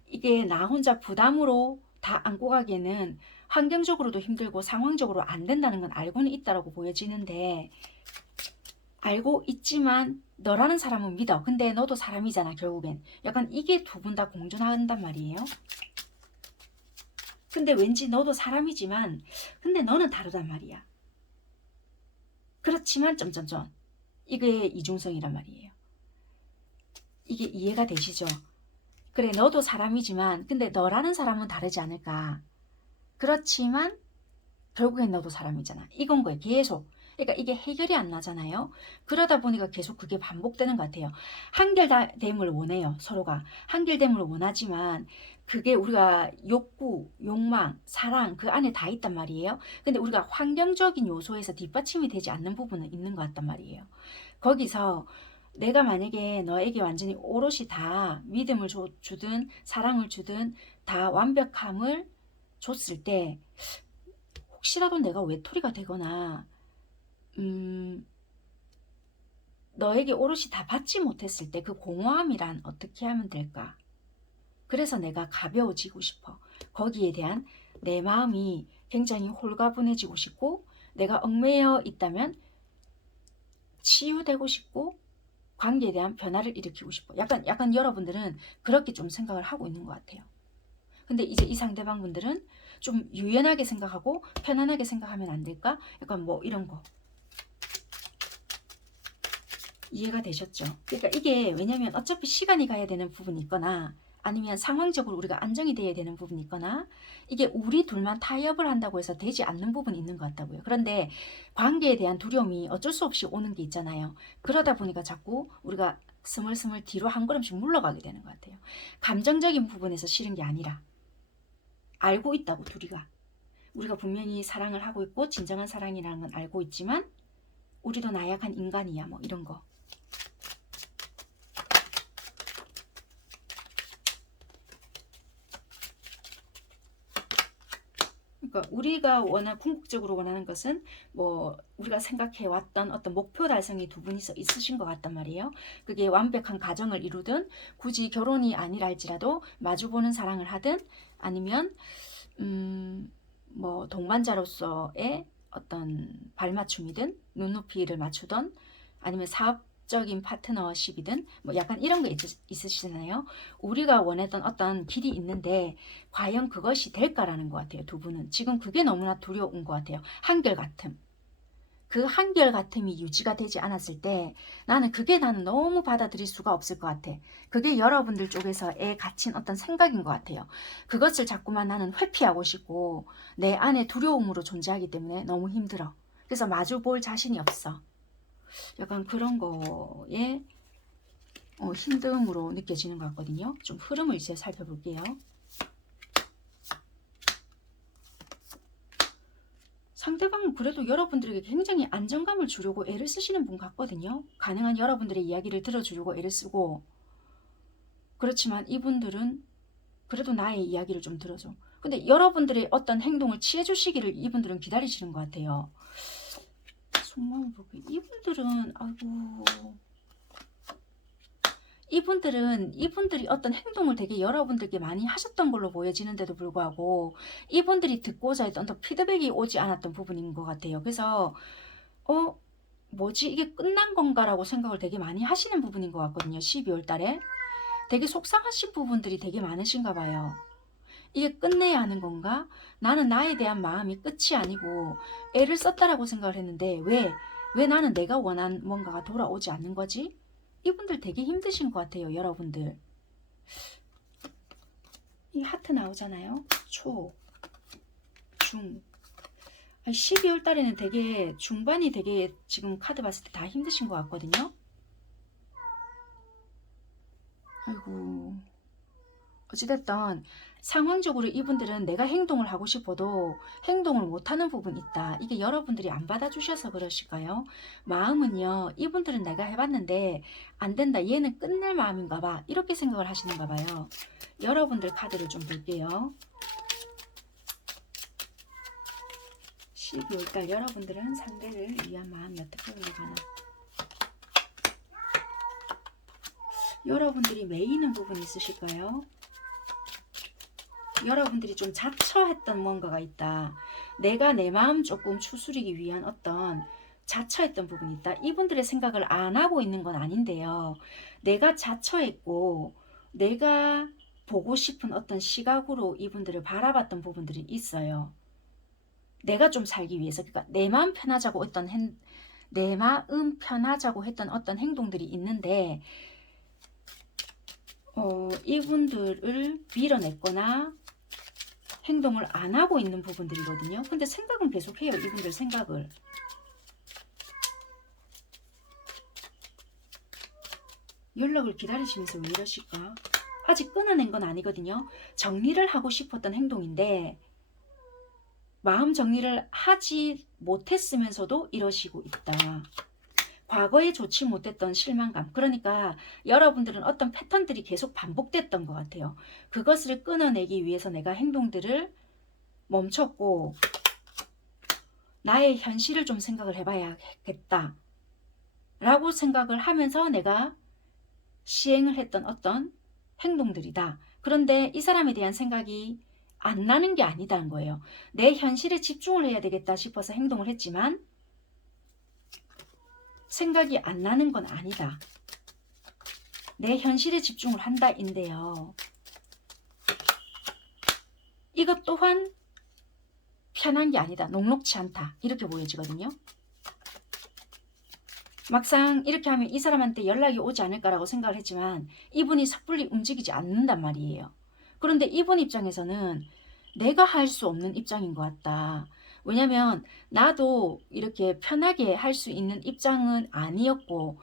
이게 나 혼자 부담으로 다 안고 가기에는 환경적으로도 힘들고 상황적으로 안 된다는 건 알고는 있다라고 보여지는데 알고 있지만 너라는 사람은 믿어. 근데 너도 사람이잖아 결국엔. 약간 이게 두 분 다 공존한단 말이에요. 근데 왠지 너도 사람이지만 근데 너는 다르단 말이야. 그렇지만 점점점 이게 이중성이란 말이에요. 이게 이해가 되시죠? 그래, 너도 사람이지만 근데 너라는 사람은 다르지 않을까. 그렇지만 결국엔 너도 사람이잖아. 이건 거예요. 계속. 그러니까 이게 해결이 안 나잖아요. 그러다 보니까 계속 그게 반복되는 것 같아요. 한결됨을 원해요. 서로가. 한결됨을 원하지만 그게 우리가 욕구, 욕망, 사랑 그 안에 다 있단 말이에요. 근데 우리가 환경적인 요소에서 뒷받침이 되지 않는 부분은 있는 것 같단 말이에요. 거기서 내가 만약에 너에게 완전히 오롯이 다 믿음을 주든 사랑을 주든 다 완벽함을 줬을 때 혹시라도 내가 외톨이가 되거나 너에게 오롯이 다 받지 못했을 때 그 공허함이란 어떻게 하면 될까? 그래서 내가 가벼워지고 싶어. 거기에 대한 내 마음이 굉장히 홀가분해지고 싶고 내가 얽매여 있다면 치유되고 싶고 관계에 대한 변화를 일으키고 싶어. 약간 여러분들은 그렇게 좀 생각을 하고 있는 것 같아요. 근데 이제 이 상대방 분들은 좀 유연하게 생각하고 편안하게 생각하면 안 될까? 약간 뭐 이런 거. 이해가 되셨죠? 그러니까 이게 왜냐면 어차피 시간이 가야 되는 부분이 있거나 아니면 상황적으로 우리가 안정이 돼야 되는 부분이 있거나 이게 우리 둘만 타협을 한다고 해서 되지 않는 부분이 있는 것 같다고요. 그런데 관계에 대한 두려움이 어쩔 수 없이 오는 게 있잖아요. 그러다 보니까 자꾸 우리가 스물스물 뒤로 한 걸음씩 물러가게 되는 것 같아요. 감정적인 부분에서 싫은 게 아니라 알고 있다고 둘이가. 우리가 분명히 사랑을 하고 있고 진정한 사랑이라는 건 알고 있지만 우리도 나약한 인간이야 뭐 이런 거. 그러니까 우리가 궁극적으로 원하는 것은 뭐 우리가 생각해 왔던 어떤 목표 달성이 두 분이서 있으신 것 같단 말이에요. 그게 완벽한 가정을 이루든 굳이 결혼이 아니라 할지라도 마주보는 사랑을 하든 아니면 뭐 동반자로서의 어떤 발맞춤이든 눈높이를 맞추던 아니면 사업적인 파트너십이든 뭐 약간 이런 거 있으시잖아요. 우리가 원했던 어떤 길이 있는데 과연 그것이 될까라는 것 같아요. 두 분은 지금 그게 너무나 두려운 것 같아요. 한결같음. 그 한결같음이 유지가 되지 않았을 때 나는 너무 받아들일 수가 없을 것 같아. 그게 여러분들 쪽에서의 갇힌 어떤 생각인 것 같아요. 그것을 자꾸만 나는 회피하고 싶고 내 안에 두려움으로 존재하기 때문에 너무 힘들어. 그래서 마주 볼 자신이 없어. 약간 그런 거에 힘듦으로 느껴지는 것 같거든요. 좀 흐름을 이제 살펴볼게요. 상대방은 그래도 여러분들에게 굉장히 안정감을 주려고 애를 쓰시는 분 같거든요. 가능한 여러분들의 이야기를 들어주려고 애를 쓰고 그렇지만 이분들은 그래도 나의 이야기를 좀 들어줘. 근데 여러분들의 어떤 행동을 취해 주시기를 이분들은 기다리시는 것 같아요. 속마음을 볼게요. 이분들은 아이고 이분들이 어떤 행동을 되게 여러분들께 많이 하셨던 걸로 보여지는데도 불구하고 이분들이 듣고자 했던 어떤 피드백이 오지 않았던 부분인 것 같아요. 그래서 뭐지 이게 끝난 건가라고 생각을 되게 많이 하시는 부분인 것 같거든요. 12월 달에 되게 속상하신 부분들이 되게 많으신가 봐요. 이게 끝내야 하는 건가? 나는 나에 대한 마음이 끝이 아니고 애를 썼다라고 생각을 했는데 왜 나는 내가 원한 뭔가가 돌아오지 않는 거지? 이분들 되게 힘드신 것 같아요. 여러분들. 이 하트 나오잖아요. 초, 중. 12월 달에는 되게 중반이 되게 지금 카드 봤을 때 다 힘드신 것 같거든요. 아이고. 어찌됐든 상황적으로 이분들은 내가 행동을 하고 싶어도 행동을 못하는 부분이 있다. 이게 여러분들이 안 받아주셔서 그러실까요? 마음은요. 이분들은 내가 해봤는데 안 된다. 얘는 끝낼 마음인가 봐. 이렇게 생각을 하시는가 봐요. 여러분들 카드를 좀 볼게요. 12월달 여러분들은 상대를 위한 마음이 어떻게 흘러가나. 여러분들이 매이는 부분이 있으실까요? 여러분들이 좀 자처했던 뭔가가 있다. 내가 내 마음 조금 추스리기 위한 어떤 자처했던 부분이 있다. 이분들의 생각을 안 하고 있는 건 아닌데요. 내가 자처했고 내가 보고 싶은 어떤 시각으로 이분들을 바라봤던 부분들이 있어요. 내가 좀 살기 위해서. 그러니까 내 마음 편하자고 했던 어떤 행동들이 있는데 이분들을 밀어냈거나 행동을 안 하고 있는 부분들이거든요. 근데 생각은 계속해요. 이분들 생각을. 연락을 기다리시면서 왜 이러실까? 아직 끊어낸 건 아니거든요. 정리를 하고 싶었던 행동인데 마음 정리를 하지 못했으면서도 이러시고 있다. 과거에 좋지 못했던 실망감, 그러니까 여러분들은 어떤 패턴들이 계속 반복됐던 것 같아요. 그것을 끊어내기 위해서 내가 행동들을 멈췄고 나의 현실을 좀 생각을 해봐야겠다 라고 생각을 하면서 내가 시행을 했던 어떤 행동들이다. 그런데 이 사람에 대한 생각이 안 나는 게 아니다는 거예요. 내 현실에 집중을 해야 되겠다 싶어서 행동을 했지만 생각이 안 나는 건 아니다. 내 현실에 집중을 한다인데요. 이것 또한 편한 게 아니다. 녹록치 않다. 이렇게 보여지거든요. 막상 이렇게 하면 이 사람한테 연락이 오지 않을까라고 생각을 했지만 이분이 섣불리 움직이지 않는단 말이에요. 그런데 이분 입장에서는 내가 할 수 없는 입장인 것 같다. 왜냐면 나도 이렇게 편하게 할 수 있는 입장은 아니었고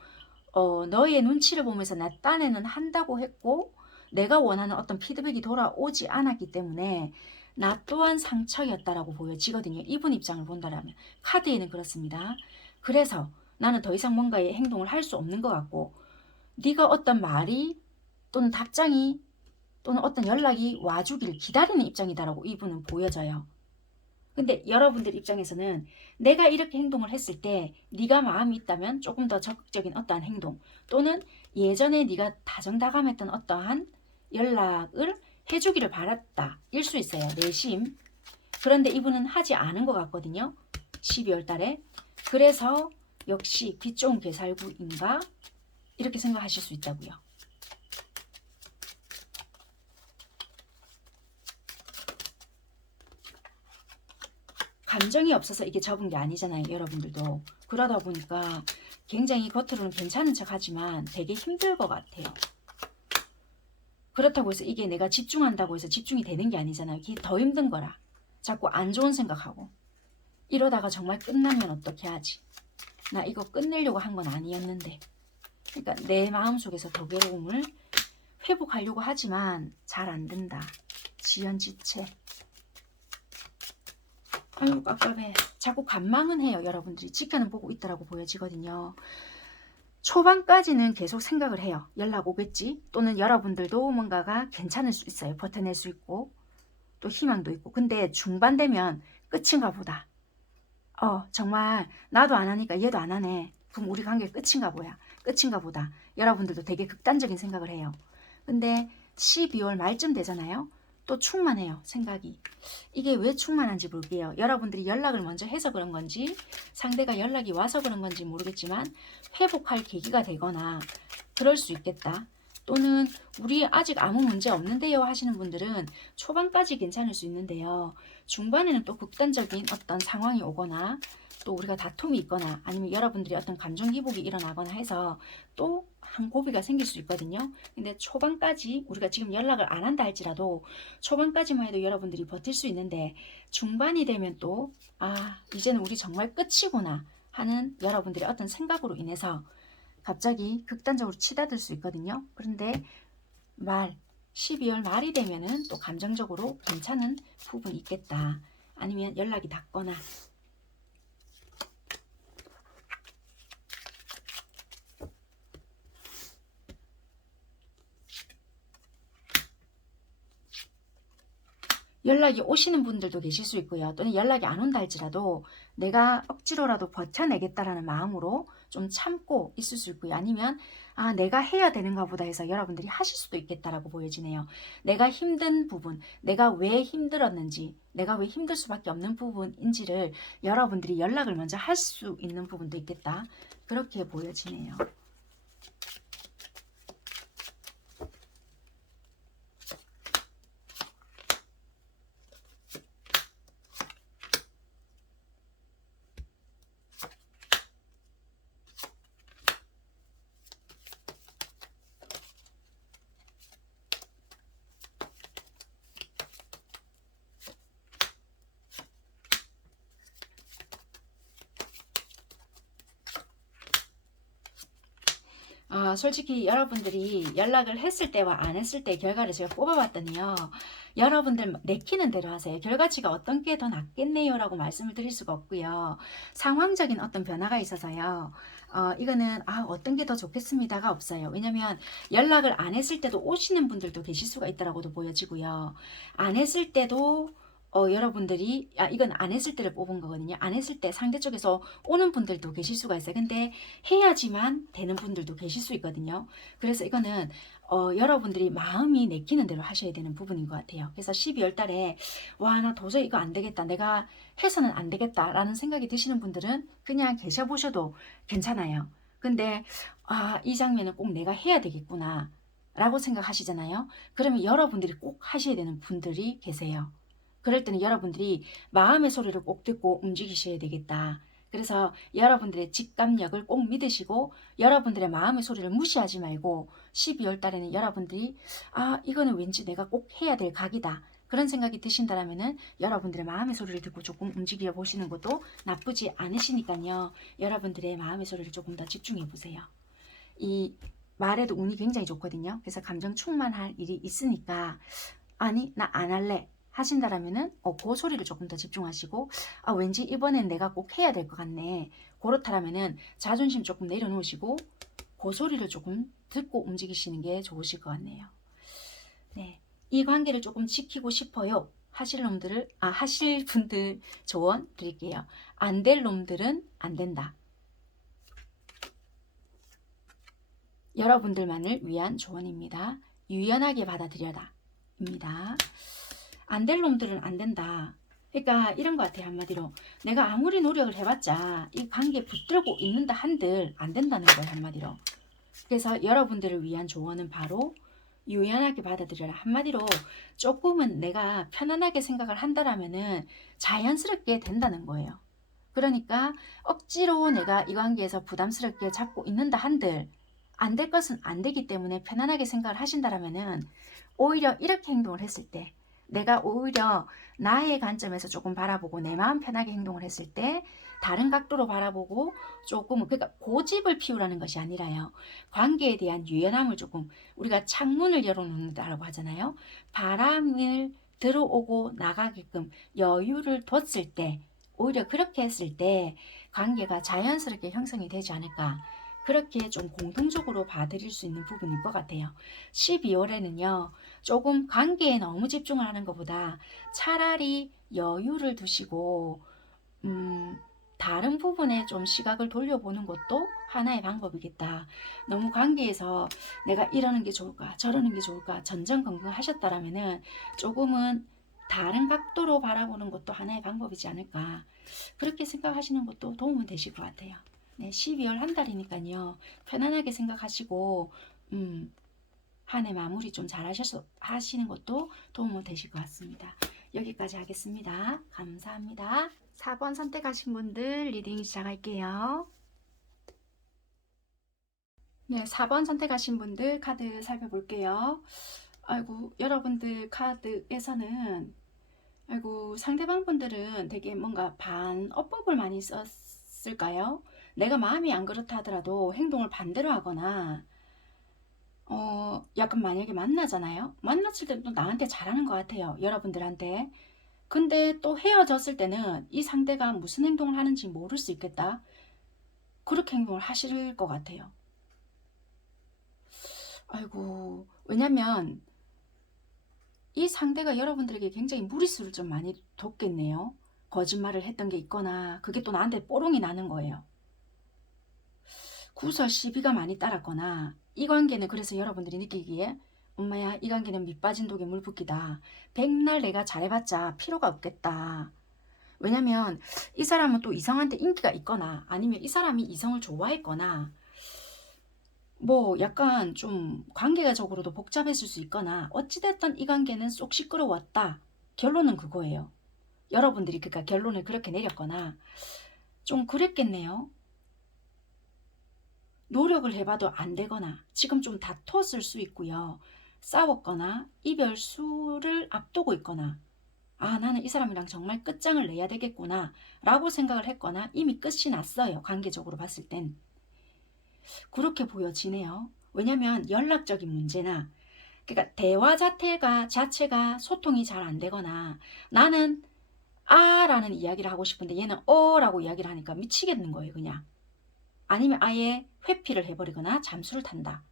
너의 눈치를 보면서 나 딴에는 한다고 했고 내가 원하는 어떤 피드백이 돌아오지 않았기 때문에 나 또한 상처였다라고 보여지거든요. 이분 입장을 본다라면. 카드에는 그렇습니다. 그래서 나는 더 이상 뭔가의 행동을 할 수 없는 것 같고 네가 어떤 말이 또는 답장이 또는 어떤 연락이 와주기를 기다리는 입장이다라고 이분은 보여져요. 근데 여러분들 입장에서는 내가 이렇게 행동을 했을 때 네가 마음이 있다면 조금 더 적극적인 어떠한 행동 또는 예전에 네가 다정다감했던 어떠한 연락을 해주기를 바랐다 일 수 있어요. 내심. 그런데 이분은 하지 않은 것 같거든요. 12월 달에. 그래서 역시 빛 좋은 개살구인가 이렇게 생각하실 수 있다고요. 감정이 없어서 이게 접은 게 아니잖아요. 여러분들도. 그러다 보니까 굉장히 겉으로는 괜찮은 척 하지만 되게 힘들 것 같아요. 그렇다고 해서 이게 내가 집중한다고 해서 집중이 되는 게 아니잖아요. 이게 더 힘든 거라. 자꾸 안 좋은 생각하고. 이러다가 정말 끝나면 어떻게 하지? 나 이거 끝내려고 한 건 아니었는데. 그러니까 내 마음속에서 더 괴로움을 회복하려고 하지만 잘 안 된다. 지연지체. 아유 깝깝해. 자꾸 관망은 해요. 여러분들이 지켜는 보고 있더라고 보여지거든요. 초반까지는 계속 생각을 해요. 연락 오겠지? 또는 여러분들도 뭔가가 괜찮을 수 있어요. 버텨낼 수 있고 또 희망도 있고. 근데 중반 되면 끝인가 보다. 정말 나도 안 하니까 얘도 안 하네. 그럼 우리 관계 끝인가 보다. 여러분들도 되게 극단적인 생각을 해요. 근데 12월 말쯤 되잖아요. 또 충만해요. 생각이. 이게 왜 충만한지 볼게요. 여러분들이 연락을 먼저 해서 그런 건지 상대가 연락이 와서 그런 건지 모르겠지만 회복할 계기가 되거나 그럴 수 있겠다. 또는 우리 아직 아무 문제 없는데요 하시는 분들은 초반까지 괜찮을 수 있는데요. 중반에는 또 극단적인 어떤 상황이 오거나 또 우리가 다툼이 있거나 아니면 여러분들이 어떤 감정 기복이 일어나거나 해서 또 한 고비가 생길 수 있거든요. 근데 초반까지 우리가 지금 연락을 안 한다 할지라도 초반까지만 해도 여러분들이 버틸 수 있는데 중반이 되면 또 이제는 우리 정말 끝이구나 하는 여러분들의 어떤 생각으로 인해서 갑자기 극단적으로 치닫을 수 있거든요. 그런데 12월 말이 되면은 또 감정적으로 괜찮은 부분이 있겠다. 아니면 연락이 닿거나 연락이 오시는 분들도 계실 수 있고요. 또는 연락이 안 온다 할지라도 내가 억지로라도 버텨내겠다라는 마음으로 좀 참고 있을 수 있고요. 아니면 내가 해야 되는가 보다 해서 여러분들이 하실 수도 있겠다라고 보여지네요. 내가 힘든 부분, 내가 왜 힘들었는지, 내가 왜 힘들 수밖에 없는 부분인지를 여러분들이 연락을 먼저 할 수 있는 부분도 있겠다. 그렇게 보여지네요. 솔직히 여러분들이 연락을 했을 때와 안 했을 때 결과를 제가 뽑아봤더니요. 여러분들 내키는 대로 하세요. 결과치가 어떤 게 더 낫겠네요 라고 말씀을 드릴 수가 없고요. 상황적인 어떤 변화가 있어서요. 이거는 어떤 게 더 좋겠습니다가 없어요. 왜냐면 연락을 안 했을 때도 오시는 분들도 계실 수가 있다라고도 보여지고요. 안 했을 때도 여러분들이 이건 안 했을 때를 뽑은 거거든요. 안 했을 때 상대 쪽에서 오는 분들도 계실 수가 있어요. 근데 해야지만 되는 분들도 계실 수 있거든요. 그래서 이거는 여러분들이 마음이 내키는 대로 하셔야 되는 부분인 것 같아요. 그래서 12월 달에 와, 나 도저히 이거 안 되겠다. 내가 해서는 안 되겠다 라는 생각이 드시는 분들은 그냥 계셔보셔도 괜찮아요. 근데 이 장면은 꼭 내가 해야 되겠구나 라고 생각하시잖아요. 그러면 여러분들이 꼭 하셔야 되는 분들이 계세요. 그럴 때는 여러분들이 마음의 소리를 꼭 듣고 움직이셔야 되겠다. 그래서 여러분들의 직감력을 꼭 믿으시고 여러분들의 마음의 소리를 무시하지 말고 12월 달에는 여러분들이 이거는 왠지 내가 꼭 해야 될 각이다. 그런 생각이 드신다면은 여러분들의 마음의 소리를 듣고 조금 움직여 보시는 것도 나쁘지 않으시니까요. 여러분들의 마음의 소리를 조금 더 집중해 보세요. 이 말에도 운이 굉장히 좋거든요. 그래서 감정 충만할 일이 있으니까 아니 나 안 할래 하신다라면은 그 소리를 조금 더 집중하시고 왠지 이번엔 내가 꼭 해야 될 것 같네. 그렇다라면은 자존심 조금 내려놓으시고 그 소리를 조금 듣고 움직이시는 게 좋으실 것 같네요. 네, 이 관계를 조금 지키고 싶어요 하실 분들 조언 드릴게요. 안 될 놈들은 안 된다. 여러분들만을 위한 조언입니다. 유연하게 받아들여라 입니다. 안 될 놈들은 안 된다. 그러니까 이런 것 같아요. 한마디로 내가 아무리 노력을 해봤자 이 관계에 붙들고 있는다 한들 안 된다는 거예요. 한마디로. 그래서 여러분들을 위한 조언은 바로 유연하게 받아들여라. 한마디로 조금은 내가 편안하게 생각을 한다라면은 자연스럽게 된다는 거예요. 그러니까 억지로 내가 이 관계에서 부담스럽게 잡고 있는다 한들 안 될 것은 안 되기 때문에 편안하게 생각을 하신다라면은 오히려 이렇게 행동을 했을 때 내가 오히려 나의 관점에서 조금 바라보고 내 마음 편하게 행동을 했을 때 다른 각도로 바라보고 조금 그러니까 고집을 피우라는 것이 아니라요. 관계에 대한 유연함을 조금 우리가 창문을 열어놓는다고 하잖아요. 바람을 들어오고 나가게끔 여유를 뒀을 때 오히려 그렇게 했을 때 관계가 자연스럽게 형성이 되지 않을까. 그렇게 좀 공통적으로 봐드릴 수 있는 부분일 것 같아요. 12월에는요. 조금 관계에 너무 집중을 하는 것보다 차라리 여유를 두시고 다른 부분에 좀 시각을 돌려보는 것도 하나의 방법이겠다. 너무 관계에서 내가 이러는 게 좋을까 저러는 게 좋을까 전전긍긍하셨다라면은 조금은 다른 각도로 바라보는 것도 하나의 방법이지 않을까. 그렇게 생각하시는 것도 도움은 되실 것 같아요. 네, 12월 한 달이니까요. 편안하게 생각하시고 한 해 마무리 좀 잘 하시는 것도 도움은 되실 것 같습니다. 여기까지 하겠습니다. 감사합니다. 4번 선택하신 분들 리딩 시작할게요. 네, 4번 선택하신 분들 카드 살펴볼게요. 아이고, 여러분들 카드에서는 상대방 분들은 되게 뭔가 반어법을 많이 썼을까요? 내가 마음이 안 그렇다 하더라도 행동을 반대로 하거나 약간 만약에 만나잖아요. 만났을 때도 나한테 잘하는 것 같아요. 여러분들한테. 근데 또 헤어졌을 때는 이 상대가 무슨 행동을 하는지 모를 수 있겠다. 그렇게 행동을 하실 것 같아요. 아이고, 왜냐면 이 상대가 여러분들에게 굉장히 무리수를 좀 많이 뒀겠네요. 거짓말을 했던 게 있거나 그게 또 나한테 뽀롱이 나는 거예요. 구설 시비가 많이 따랐거나 이 관계는 그래서 여러분들이 느끼기에 엄마야 이 관계는 밑빠진 독에 물 붓기다. 백날 내가 잘해봤자 필요가 없겠다. 왜냐면 이 사람은 또 이성한테 인기가 있거나 아니면 이 사람이 이성을 좋아했거나 뭐 약간 좀 관계적으로도 복잡했을 수 있거나 어찌됐든 이 관계는 쏙 시끄러웠다. 결론은 그거예요. 여러분들이 그러니까 결론을 그렇게 내렸거나 좀 그랬겠네요. 노력을 해봐도 안 되거나 지금 좀 다퉜을 수 있고요. 싸웠거나 이별수를 앞두고 있거나 나는 이 사람이랑 정말 끝장을 내야 되겠구나 라고 생각을 했거나 이미 끝이 났어요. 관계적으로 봤을 땐. 그렇게 보여지네요. 왜냐하면 연락적인 문제나 그러니까 대화 자체가 소통이 잘 안 되거나 나는 라는 이야기를 하고 싶은데 얘는 라고 이야기를 하니까 미치겠는 거예요 그냥. 아니면 아예 회피를 해버리거나 잠수를 탄다.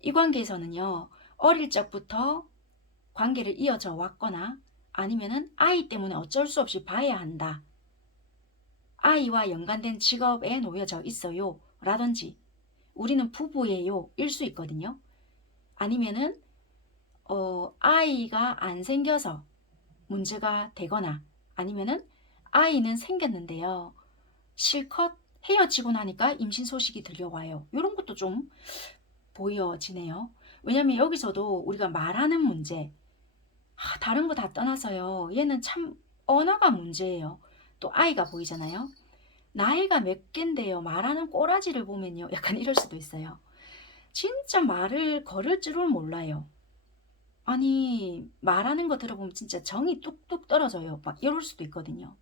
이 관계에서는요. 어릴 적부터 관계를 이어져 왔거나 아니면은 아이 때문에 어쩔 수 없이 봐야 한다. 아이와 연관된 직업에 놓여져 있어요. 라든지 우리는 부부예요. 일 수 있거든요. 아니면은 아이가 안 생겨서 문제가 되거나 아니면은 아이는 생겼는데요. 실컷 헤어지고 나니까 임신 소식이 들려와요. 이런 것도 좀 보여지네요. 왜냐면 여기서도 우리가 말하는 문제, 다른 거 다 떠나서요. 얘는 참 언어가 문제예요. 또 아이가 보이잖아요. 나이가 몇 갠데요. 말하는 꼬라지를 보면요. 약간 이럴 수도 있어요. 진짜 말을 걸을 줄을 몰라요. 아니 말하는 거 들어보면 진짜 정이 뚝뚝 떨어져요. 막 이럴 수도 있거든요.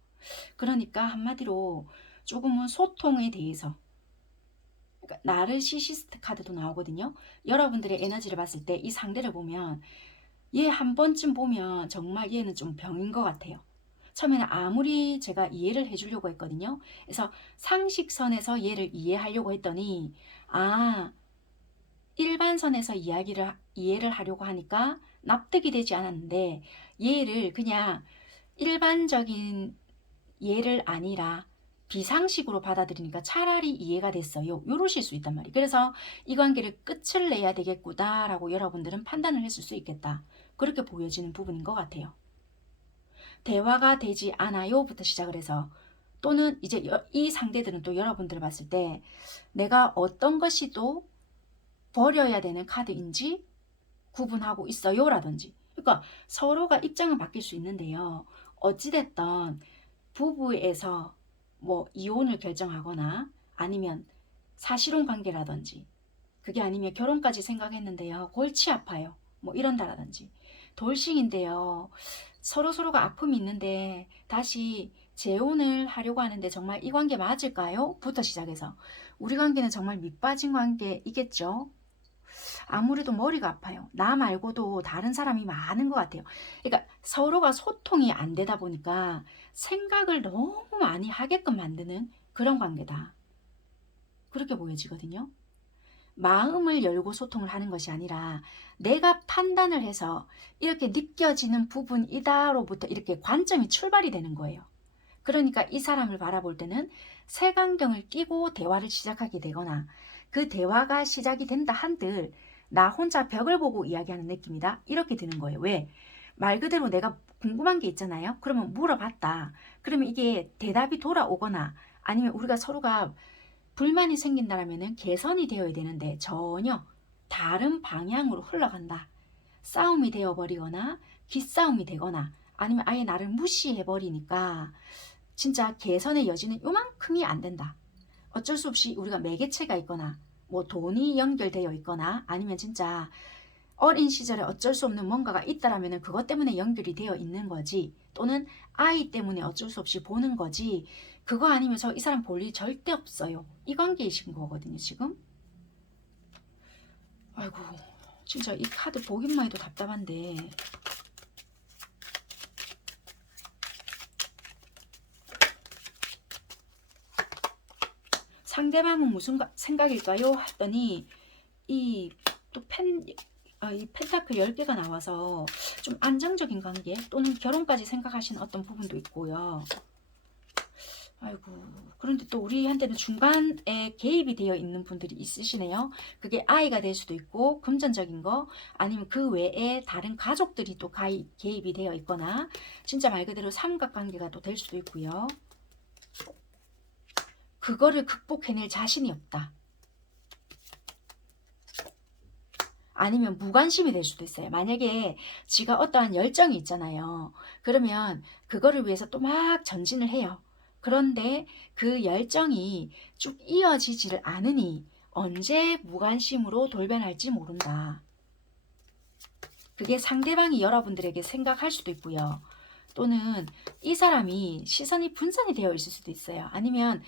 그러니까 한마디로 조금은 소통에 대해서 그러니까 나르시시스트 카드도 나오거든요. 여러분들의 에너지를 봤을 때 이 상대를 보면 얘 한 번쯤 보면 정말 얘는 좀 병인 것 같아요. 처음에는 아무리 제가 이해를 해주려고 했거든요. 그래서 상식선에서 얘를 이해하려고 했더니 일반선에서 이해를 하려고 하니까 납득이 되지 않았는데 얘를 그냥 일반적인 얘를 아니라 비상식으로 받아들이니까 차라리 이해가 됐어요. 요러실 수 있단 말이에요. 그래서 이 관계를 끝을 내야 되겠구나 라고 여러분들은 판단을 했을 수 있겠다. 그렇게 보여지는 부분인 것 같아요. 대화가 되지 않아요 부터 시작을 해서 또는 이제 이 상대들은 또 여러분들을 봤을 때 내가 어떤 것이 또 버려야 되는 카드인지 구분하고 있어요 라든지 그러니까 서로가 입장은 바뀔 수 있는데요. 어찌됐든 부부에서 뭐 이혼을 결정하거나 아니면 사실혼 관계라든지 그게 아니면 결혼까지 생각했는데요. 골치 아파요. 뭐 이런다라든지 돌싱인데요. 서로가 아픔이 있는데 다시 재혼을 하려고 하는데 정말 이 관계 맞을까요? 부터 시작해서 우리 관계는 정말 밑빠진 관계이겠죠. 아무래도 머리가 아파요. 나 말고도 다른 사람이 많은 것 같아요. 그러니까 서로가 소통이 안 되다 보니까 생각을 너무 많이 하게끔 만드는 그런 관계다. 그렇게 보여지거든요. 마음을 열고 소통을 하는 것이 아니라 내가 판단을 해서 이렇게 느껴지는 부분이다로부터 이렇게 관점이 출발이 되는 거예요. 그러니까 이 사람을 바라볼 때는 색안경을 끼고 대화를 시작하게 되거나 그 대화가 시작이 된다 한들 나 혼자 벽을 보고 이야기하는 느낌이다. 이렇게 드는 거예요. 왜? 말 그대로 내가 궁금한 게 있잖아요. 그러면 물어봤다. 그러면 이게 대답이 돌아오거나 아니면 우리가 서로가 불만이 생긴다면 개선이 되어야 되는데 전혀 다른 방향으로 흘러간다. 싸움이 되어버리거나 기싸움이 되거나 아니면 아예 나를 무시해버리니까 진짜 개선의 여지는 요만큼이 안 된다. 어쩔 수 없이 우리가 매개체가 있거나 뭐 돈이 연결되어 있거나 아니면 진짜 어린 시절에 어쩔 수 없는 뭔가가 있다라면 그것 때문에 연결이 되어 있는 거지 또는 아이 때문에 어쩔 수 없이 보는 거지 그거 아니면 저 이 사람 볼 일 절대 없어요. 이 관계이신 거거든요 지금. 아이고 진짜 이 카드 보기만 해도 답답한데 상대방은 무슨 생각일까요? 했더니 이 펜타클 10개가 나와서 좀 안정적인 관계 또는 결혼까지 생각하시는 어떤 부분도 있고요. 아이고 그런데 또 우리한테는 중간에 개입이 되어 있는 분들이 있으시네요. 그게 아이가 될 수도 있고 금전적인 거 아니면 그 외에 다른 가족들이 또 개입이 되어 있거나 진짜 말 그대로 삼각관계가 또 될 수도 있고요. 그거를 극복해낼 자신이 없다. 아니면 무관심이 될 수도 있어요. 만약에 지가 어떠한 열정이 있잖아요. 그러면 그거를 위해서 또 막 전진을 해요. 그런데 그 열정이 쭉 이어지지를 않으니 언제 무관심으로 돌변할지 모른다. 그게 상대방이 여러분들에게 생각할 수도 있고요. 또는 이 사람이 시선이 분산이 되어 있을 수도 있어요. 아니면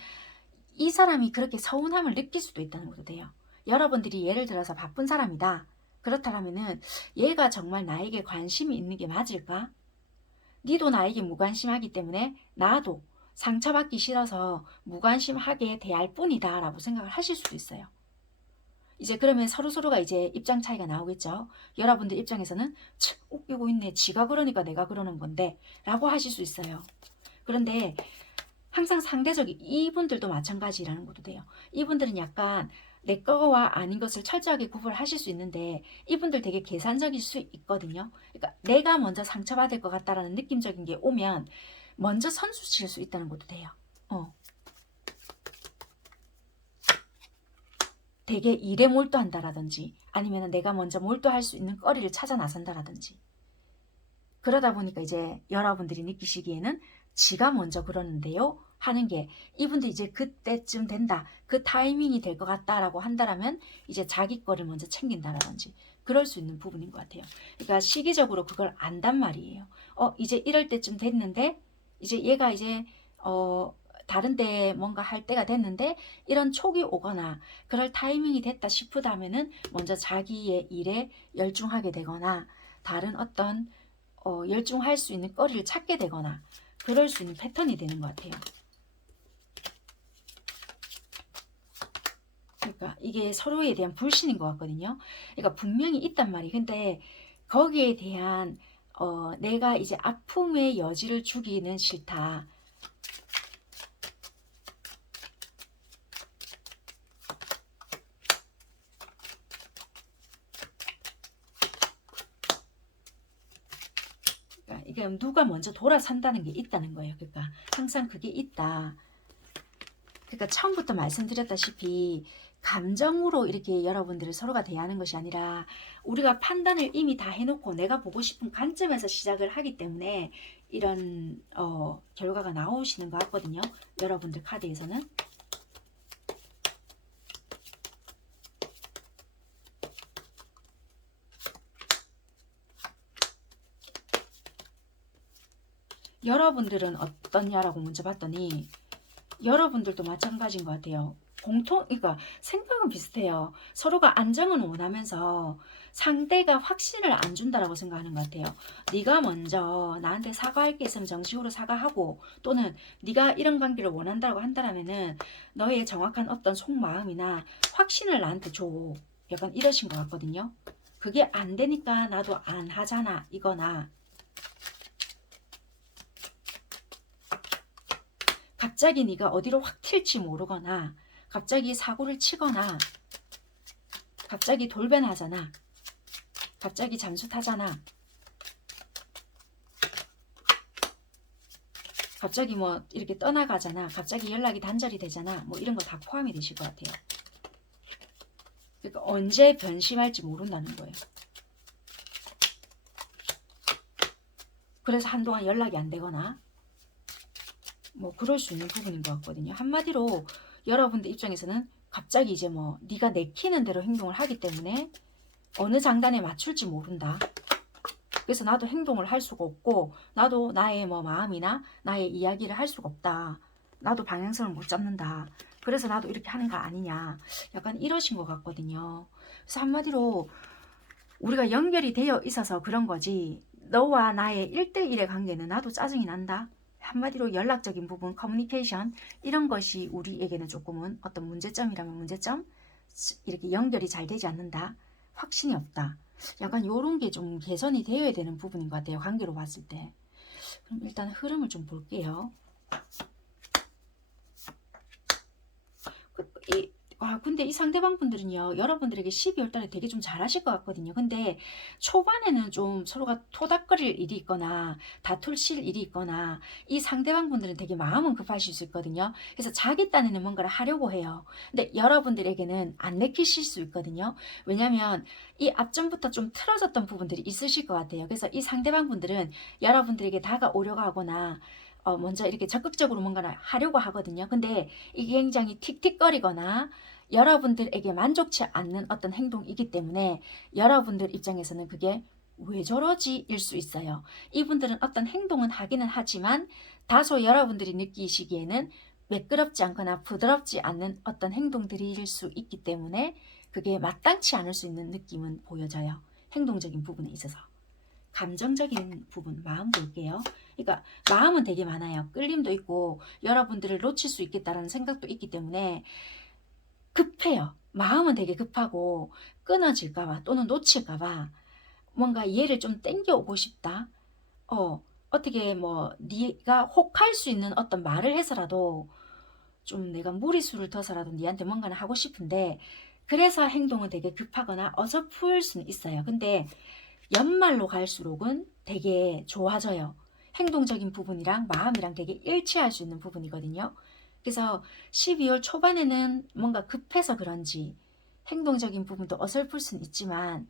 이 사람이 그렇게 서운함을 느낄 수도 있다는 것도 돼요. 여러분들이 예를 들어서 바쁜 사람이다. 그렇다면은 얘가 정말 나에게 관심이 있는 게 맞을까? 니도 나에게 무관심하기 때문에 나도 상처받기 싫어서 무관심하게 대할 뿐이다 라고 생각을 하실 수도 있어요. 이제 그러면 서로서로가 이제 입장 차이가 나오겠죠. 여러분들 입장에서는 웃기고 있네. 지가 그러니까 내가 그러는 건데 라고 하실 수 있어요. 그런데 항상 상대적인 이분들도 마찬가지라는 것도 돼요. 이분들은 약간 내 거와 아닌 것을 철저하게 구분하실 수 있는데 이분들 되게 계산적일 수 있거든요. 그러니까 내가 먼저 상처받을 것 같다라는 느낌적인 게 오면 먼저 선수 칠 수 있다는 것도 돼요. 되게 일에 몰두한다라든지 아니면 내가 먼저 몰두할 수 있는 거리를 찾아 나선다라든지 그러다 보니까 이제 여러분들이 느끼시기에는 지가 먼저 그러는데요 하는 게 이분도 이제 그때쯤 된다 그 타이밍이 될 것 같다라고 한다라면 이제 자기 거를 먼저 챙긴다라든지 그럴 수 있는 부분인 것 같아요. 그러니까 시기적으로 그걸 안단 말이에요. 이제 이럴 때쯤 됐는데 이제 얘가 이제 다른 데 뭔가 할 때가 됐는데 이런 촉이 오거나 그럴 타이밍이 됐다 싶으다면은 먼저 자기의 일에 열중하게 되거나 다른 어떤 열중할 수 있는 거리를 찾게 되거나 그럴 수 있는 패턴이 되는 것 같아요. 그러니까 이게 서로에 대한 불신인 것 같거든요. 그러니까 분명히 있단 말이에요. 근데 거기에 대한 내가 이제 아픔의 여지를 주기는 싫다. 그러니까 이게 누가 먼저 돌아선다는 게 있다는 거예요. 그러니까 항상 그게 있다. 그러니까 처음부터 말씀드렸다시피 감정으로 이렇게 여러분들을 서로가 대하는 것이 아니라 우리가 판단을 이미 다 해놓고 내가 보고 싶은 관점에서 시작을 하기 때문에 이런 결과가 나오시는 것 같거든요. 여러분들 카드에서는. 여러분들은 어떠냐라고 먼저 봤더니 여러분들도 마찬가지인 것 같아요. 그러니까 생각은 비슷해요. 서로가 안정은 원하면서 상대가 확신을 안 준다라고 생각하는 것 같아요. 네가 먼저 나한테 사과할 게 있으면 정식으로 사과하고 또는 네가 이런 관계를 원한다고 한다면은 너의 정확한 어떤 속마음이나 확신을 나한테 줘. 약간 이러신 것 같거든요. 그게 안 되니까 나도 안 하잖아 이거나 갑자기 네가 어디로 확 튈지 모르거나 갑자기 사고를 치거나 갑자기 돌변하잖아. 갑자기 잠수 타잖아. 갑자기 뭐 이렇게 떠나가잖아. 갑자기 연락이 단절이 되잖아. 뭐 이런 거 다 포함이 되실 것 같아요. 그러니까 언제 변심할지 모른다는 거예요. 그래서 한동안 연락이 안 되거나 뭐 그럴 수 있는 부분인 것 같거든요. 한마디로 여러분들 입장에서는 갑자기 이제 뭐 네가 내키는 대로 행동을 하기 때문에 어느 장단에 맞출지 모른다. 그래서 나도 행동을 할 수가 없고 나도 나의 뭐 마음이나 나의 이야기를 할 수가 없다. 나도 방향성을 못 잡는다. 그래서 나도 이렇게 하는 거 아니냐. 약간 이러신 것 같거든요. 그래서 한마디로 우리가 연결이 되어 있어서 그런 거지 너와 나의 1대1의 관계는 나도 짜증이 난다. 한마디로 연락적인 부분, 커뮤니케이션 이런 것이 우리에게는 조금은 어떤 문제점이라면 문제점 이렇게 연결이 잘 되지 않는다. 확신이 없다. 약간 이런 게 좀 개선이 되어야 되는 부분인 것 같아요. 관계로 봤을 때. 그럼 일단 흐름을 좀 볼게요. 근데 이 상대방 분들은요, 여러분들에게 12월 달에 되게 좀 잘하실 것 같거든요. 근데 초반에는 좀 서로가 토닥거릴 일이 있거나 다툴실 일이 있거나 이 상대방 분들은 되게 마음은 급하실 수 있거든요. 그래서 자기 딴에는 뭔가를 하려고 해요. 근데 여러분들에게는 안 내키실 수 있거든요. 왜냐면 이 앞전부터 좀 틀어졌던 부분들이 있으실 것 같아요. 그래서 이 상대방 분들은 여러분들에게 다가오려고 하거나 먼저 이렇게 적극적으로 뭔가를 하려고 하거든요. 근데 이게 굉장히 틱틱거리거나 여러분들에게 만족치 않는 어떤 행동이기 때문에 여러분들 입장에서는 그게 왜 저러지? 일 수 있어요. 이분들은 어떤 행동은 하기는 하지만 다소 여러분들이 느끼시기에는 매끄럽지 않거나 부드럽지 않는 어떤 행동들일 수 있기 때문에 그게 마땅치 않을 수 있는 느낌은 보여져요. 행동적인 부분에 있어서. 감정적인 부분, 마음 볼게요. 그러니까 마음은 되게 많아요. 끌림도 있고 여러분들을 놓칠 수 있겠다라는 생각도 있기 때문에 급해요. 마음은 되게 급하고 끊어질까봐 또는 놓칠까봐 뭔가 얘를 좀 땡겨오고 싶다. 어떻게 뭐 네가 혹할 수 있는 어떤 말을 해서라도 좀 내가 무리수를 둬서라도 니한테 뭔가는 하고 싶은데 그래서 행동은 되게 급하거나 어설플 수는 있어요. 근데 연말로 갈수록은 되게 좋아져요. 행동적인 부분이랑 마음이랑 되게 일치할 수 있는 부분이거든요. 그래서 12월 초반에는 뭔가 급해서 그런지 행동적인 부분도 어설플 수는 있지만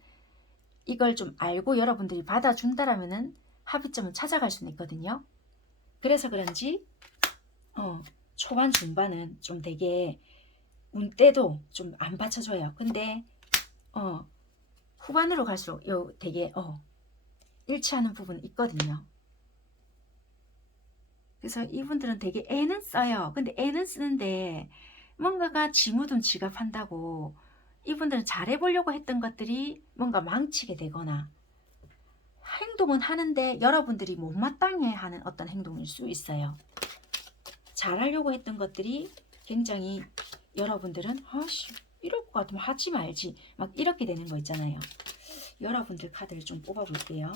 이걸 좀 알고 여러분들이 받아준다라면은 합의점을 찾아갈 수는 있거든요. 그래서 그런지 초반 중반은 좀 되게 운때도 좀 안 받쳐줘요. 근데 후반으로 갈수록 되게 일치하는 부분이 있거든요. 그래서 이분들은 되게 애는 써요. 근데 애는 쓰는데 뭔가가 지무든 지갑한다고 이분들은 잘해보려고 했던 것들이 뭔가 망치게 되거나 행동은 하는데 여러분들이 못마땅해 하는 어떤 행동일 수 있어요. 잘하려고 했던 것들이 굉장히 여러분들은 아씨 이럴 것 같으면 하지 말지 막 이렇게 되는 거 있잖아요. 여러분들 카드를 좀 뽑아 볼게요.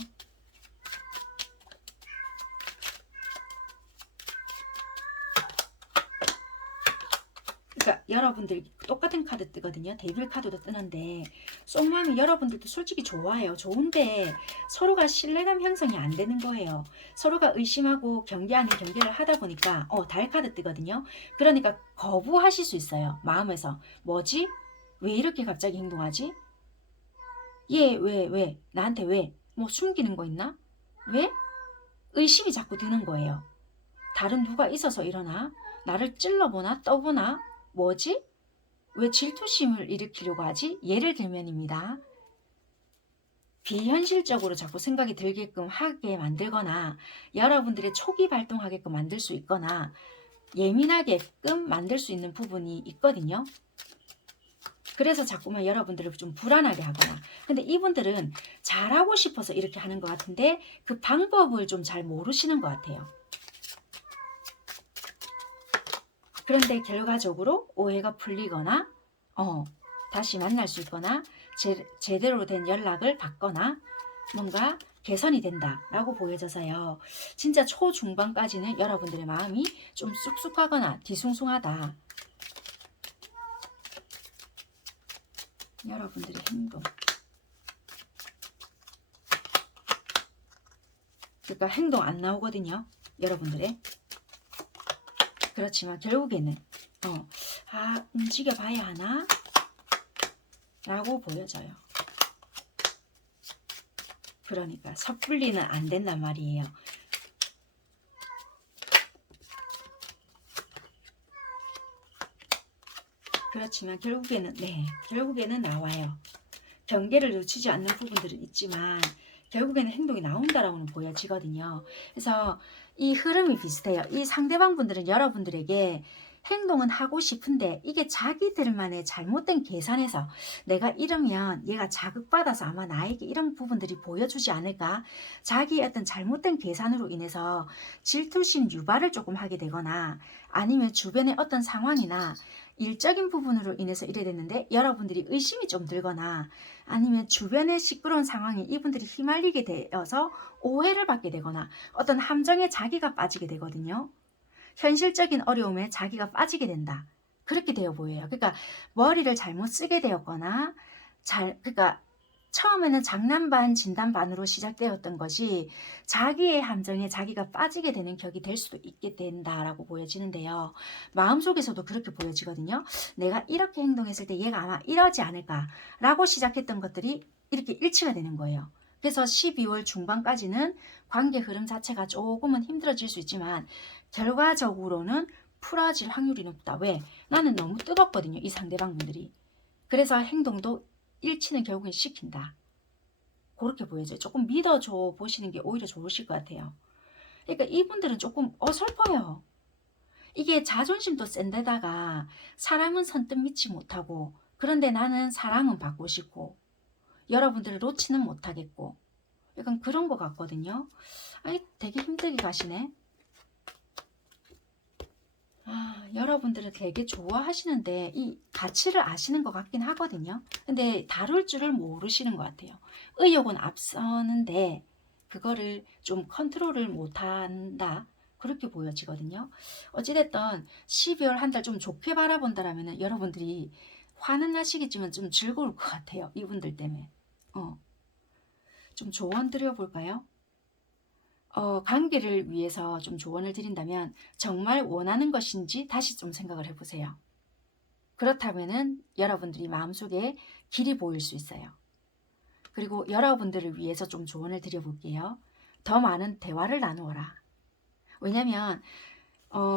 그러니까 여러분들 똑같은 카드 뜨거든요. 데빌 카드도 뜨는데 속마음이 여러분들도 솔직히 좋아요. 좋은데 서로가 신뢰감 형성이 안 되는 거예요. 서로가 의심하고 경계 아닌 경계를 하다 보니까 달 카드 뜨거든요. 그러니까 거부하실 수 있어요. 마음에서 뭐지? 왜 이렇게 갑자기 행동하지? 얘 왜? 나한테 왜? 뭐 숨기는 거 있나? 왜? 의심이 자꾸 드는 거예요. 다른 누가 있어서 일어나? 나를 찔러보나? 떠보나? 뭐지? 왜 질투심을 일으키려고 하지? 예를 들면입니다. 비현실적으로 자꾸 생각이 들게끔 하게 만들거나 여러분들의 촉이 발동하게끔 만들 수 있거나 예민하게끔 만들 수 있는 부분이 있거든요. 그래서 자꾸만 여러분들을 좀 불안하게 하거나 근데 이분들은 잘하고 싶어서 이렇게 하는 것 같은데 그 방법을 좀 잘 모르시는 것 같아요. 그런데 결과적으로 오해가 풀리거나 다시 만날 수 있거나 제대로 된 연락을 받거나 뭔가 개선이 된다라고 보여져서요. 진짜 초중반까지는 여러분들의 마음이 좀 쑥쑥하거나 뒤숭숭하다. 여러분들의 행동. 그러니까 행동 안 나오거든요. 여러분들의. 그렇지만 결국에는 움직여 봐야 하나? 라고 보여져요. 그러니까 섣불리는 안 된단 말이에요. 그렇지만 결국에는 나와요. 경계를 놓치지 않는 부분들은 있지만 결국에는 행동이 나온다라고는 보여지거든요. 그래서 이 흐름이 비슷해요. 이 상대방 분들은 여러분들에게 행동은 하고 싶은데 이게 자기들만의 잘못된 계산에서 내가 이러면 얘가 자극받아서 아마 나에게 이런 부분들이 보여주지 않을까 자기의 어떤 잘못된 계산으로 인해서 질투심 유발을 조금 하게 되거나 아니면 주변의 어떤 상황이나 일적인 부분으로 인해서 이래 됐는데 여러분들이 의심이 좀 들거나 아니면 주변의 시끄러운 상황에 이분들이 휘말리게 되어서 오해를 받게 되거나 어떤 함정에 자기가 빠지게 되거든요. 현실적인 어려움에 자기가 빠지게 된다. 그렇게 되어 보여요. 그러니까 머리를 잘못 쓰게 되었거나 그러니까 처음에는 장난 반 진단 반으로 시작되었던 것이 자기의 함정에 자기가 빠지게 되는 격이 될 수도 있게 된다라고 보여지는데요. 마음속에서도 그렇게 보여지거든요. 내가 이렇게 행동했을 때 얘가 아마 이러지 않을까라고 시작했던 것들이 이렇게 일치가 되는 거예요. 그래서 12월 중반까지는 관계 흐름 자체가 조금은 힘들어질 수 있지만 결과적으로는 풀어질 확률이 높다. 왜? 나는 너무 뜨겁거든요. 이 상대방 분들이. 그래서 행동도 일치는 결국엔 시킨다. 그렇게 보여져요. 조금 믿어줘 보시는 게 오히려 좋으실 것 같아요. 그러니까 이분들은 조금 어설퍼요. 이게 자존심도 센데다가 사람은 선뜻 믿지 못하고, 그런데 나는 사랑은 받고 싶고 여러분들을 놓지는 못하겠고, 약간 그런 것 같거든요. 아니, 되게 힘들게 가시네. 여러분들은 되게 좋아하시는데 이 가치를 아시는 것 같긴 하거든요. 근데 다룰 줄을 모르시는 것 같아요. 의욕은 앞서는데 그거를 좀 컨트롤을 못한다, 그렇게 보여지거든요. 어찌됐든 12월 한 달 좀 좋게 바라본다라면 여러분들이 화는 나시겠지만 좀 즐거울 것 같아요. 이분들 때문에. 좀 조언 드려볼까요? 관계를 위해서 좀 조언을 드린다면 정말 원하는 것인지 다시 좀 생각을 해보세요. 그렇다면은 여러분들이 마음속에 길이 보일 수 있어요. 그리고 여러분들을 위해서 좀 조언을 드려볼게요. 더 많은 대화를 나누어라. 왜냐면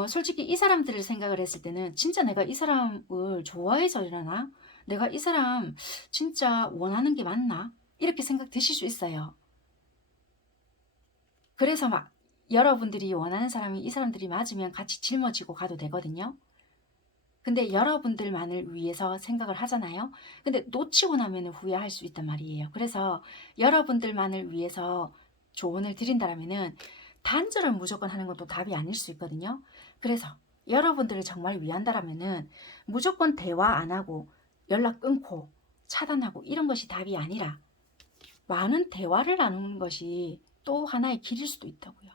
솔직히 이 사람들을 생각을 했을 때는 진짜 내가 이 사람을 좋아해서 이러나? 내가 이 사람 진짜 원하는 게 맞나? 이렇게 생각 드실 수 있어요. 그래서 막 여러분들이 원하는 사람이 이 사람들이 맞으면 같이 짊어지고 가도 되거든요. 근데 여러분들만을 위해서 생각을 하잖아요. 근데 놓치고 나면 후회할 수 있단 말이에요. 그래서 여러분들만을 위해서 조언을 드린다면은 단절을 무조건 하는 것도 답이 아닐 수 있거든요. 그래서 여러분들을 정말 위한다면은 무조건 대화 안 하고 연락 끊고 차단하고 이런 것이 답이 아니라 많은 대화를 나누는 것이 또 하나의 길일 수도 있다고요.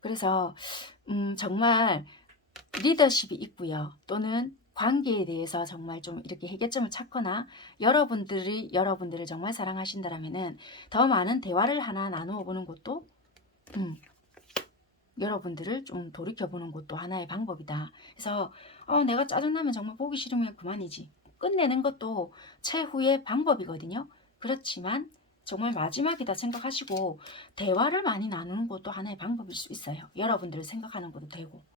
그래서 정말 리더십이 있고요. 또는 관계에 대해서 정말 좀 이렇게 해결점을 찾거나 여러분들이 여러분들을 정말 사랑하신다면은 더 많은 대화를 하나 나누어 보는 것도 여러분들을 좀 돌이켜보는 것도 하나의 방법이다. 그래서 내가 짜증나면 정말 보기 싫으면 그만이지. 끝내는 것도 최후의 방법이거든요. 그렇지만 정말 마지막이다 생각하시고 대화를 많이 나누는 것도 하나의 방법일 수 있어요. 여러분들을 생각하는 것도 되고.